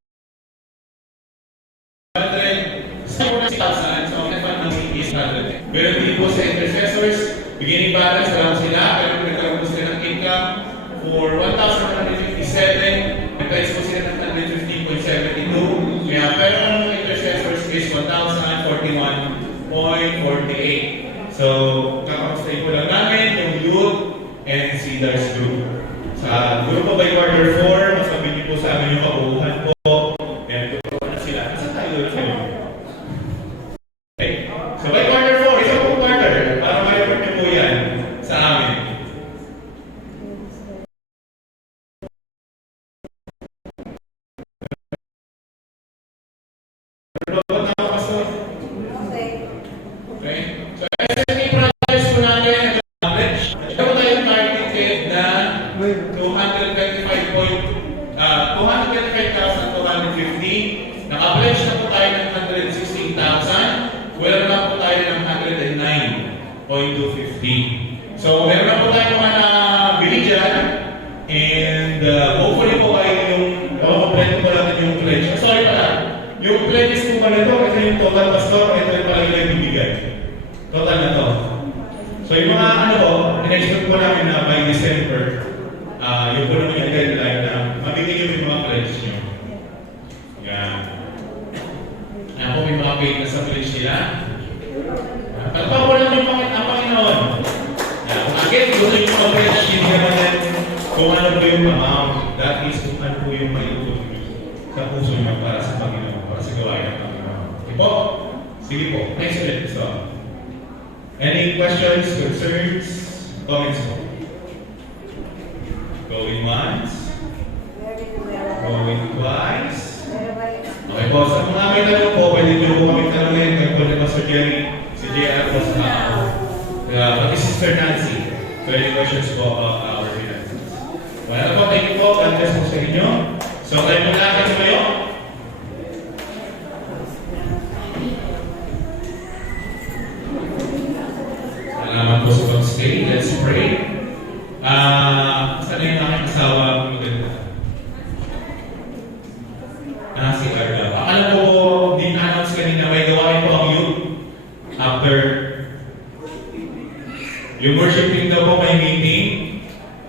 500 so 6,000 so ang fund ng is 100. Meron din po sa intercessors beginning balance alam sila pero nagkaroon po sila ng income for 1,157 nagkais po sila ng 115.72 kaya pero ang intercessors is 1,041.48. So, kakamustahin ko lang namin yung youth and Cedars group. Sa grupo by quarter 4, masabi niyo po sa amin yung kabuuhan po. And ito na sila. Saan tayo doon kayo? Okay. So, by quarter 4, isang po quarter. Para ma-report niyo po yan sa amin. Okay. So, SME projects po natin, average. Ito po tayong targeted na 225,250. Naka-pledge na po tayo ng 116,000. Wala na po tayo ng 109.250. So, meron na po tayo mga nabili dyan. And hopefully po kayo yung complete po natin yung pledge. Sorry pala. Yung pledges po pala ito kasi yung total pastor, ito yung pala yung bibigay. Total na to. So yung mga ano po, in-expect po namin na by December, yung po naman yung deadline na mabigay yung mga pledges nyo. Yan. Yan po may mga paid na sa pledge nila. Palpa po lang yung Panginoon. Yan. Again, gusto yung mga pledge, hindi naman yan kung ano po yung amount. That is kung ano po yung maiutot sa puso nyo para sa Panginoon, para sa gawain ng Panginoon. Okay po? Sige po. Next ulit. So, any questions, concerns, comments po? Going once? Going twice? Okay po. Sa mga may tanong po, pwede nyo po kami tanongin kay po ni Pastor Jerry, si JR po pati Sister Nancy. So, any questions po about our finances? Well, po, thank you po. God bless po sa inyo. So, kayo po natin kayo. Salamat po sa pag-stay. Let's pray. Sana yung aking asawa maganda. Si Carla. Akala ko po, din-announce kanina, may gawain po ang youth after yung worshiping daw po may meeting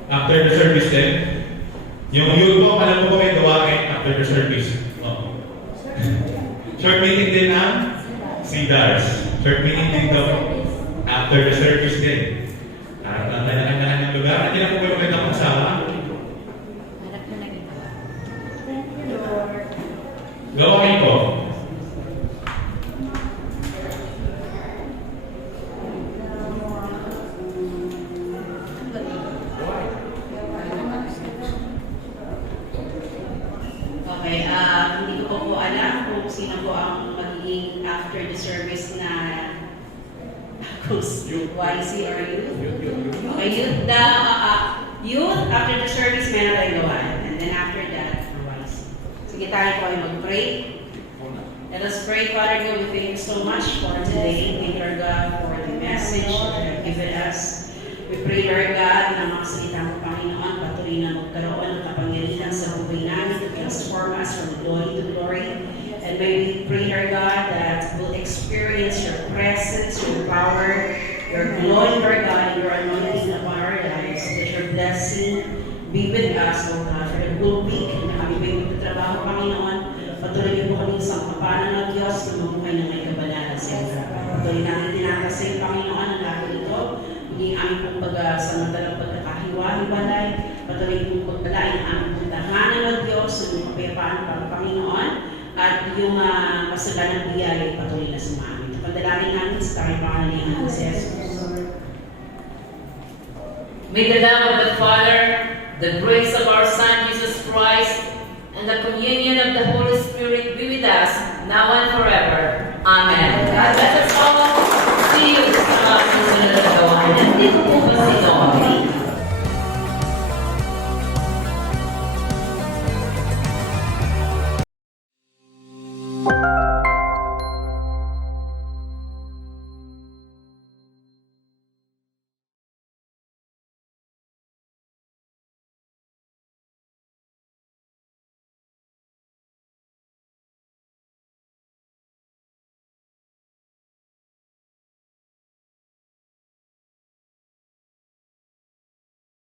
after the service din. Yung youth po, alam ko po may gawain after the service. Oh. Short meeting din na Cedars. Short meeting din daw after the service din. Harap lang tayo ng lugar. Hindi na po kayo magandang kasama. Gawain po. Okay, hindi ko po alam kung sino po ang magiging after the service na host. YC or youth? Okay, youth after the service meron tayong gawain. And then after that, YC. Sige tayo po ay mag-pray. Let us pray, Father God, we thank you so much for today. Thank you, God, for the message. message that you have given us. We pray, Lord God, na mga salita mo, Panginoon, patuloy na magkaroon ng kapangyarihan sa buhay namin to transform us from glory to glory. And may we pray, Lord God, that we'll experience your presence, your power, your glory, Lord God, and your anointing upon our lives, that your blessing be with us, O God, for the whole week na kami may magtatrabaho, Panginoon. Patuloy niyo po kami sa kapanan ng Diyos na mamuhay ng may kabanalan sa iyo. Patuloy namin tinakasay, Panginoon, ang lahat ito. Maging aming pong pagsamantalang pagkakahiwa-hiwalay. Patuloy pong pagpalain ang aming puntahanan ng Diyos sa mga kapayapaan para Panginoon. At yung kasaganang biyaya patuloy na sumami. Pagdalangin namin sa tayo pangalan ng Jesus. May the love of the Father, the grace of our Son Jesus Christ, and the communion of the Holy Spirit be with us now and forever. Amen. God bless us all. See you sa mga susunod na gawain.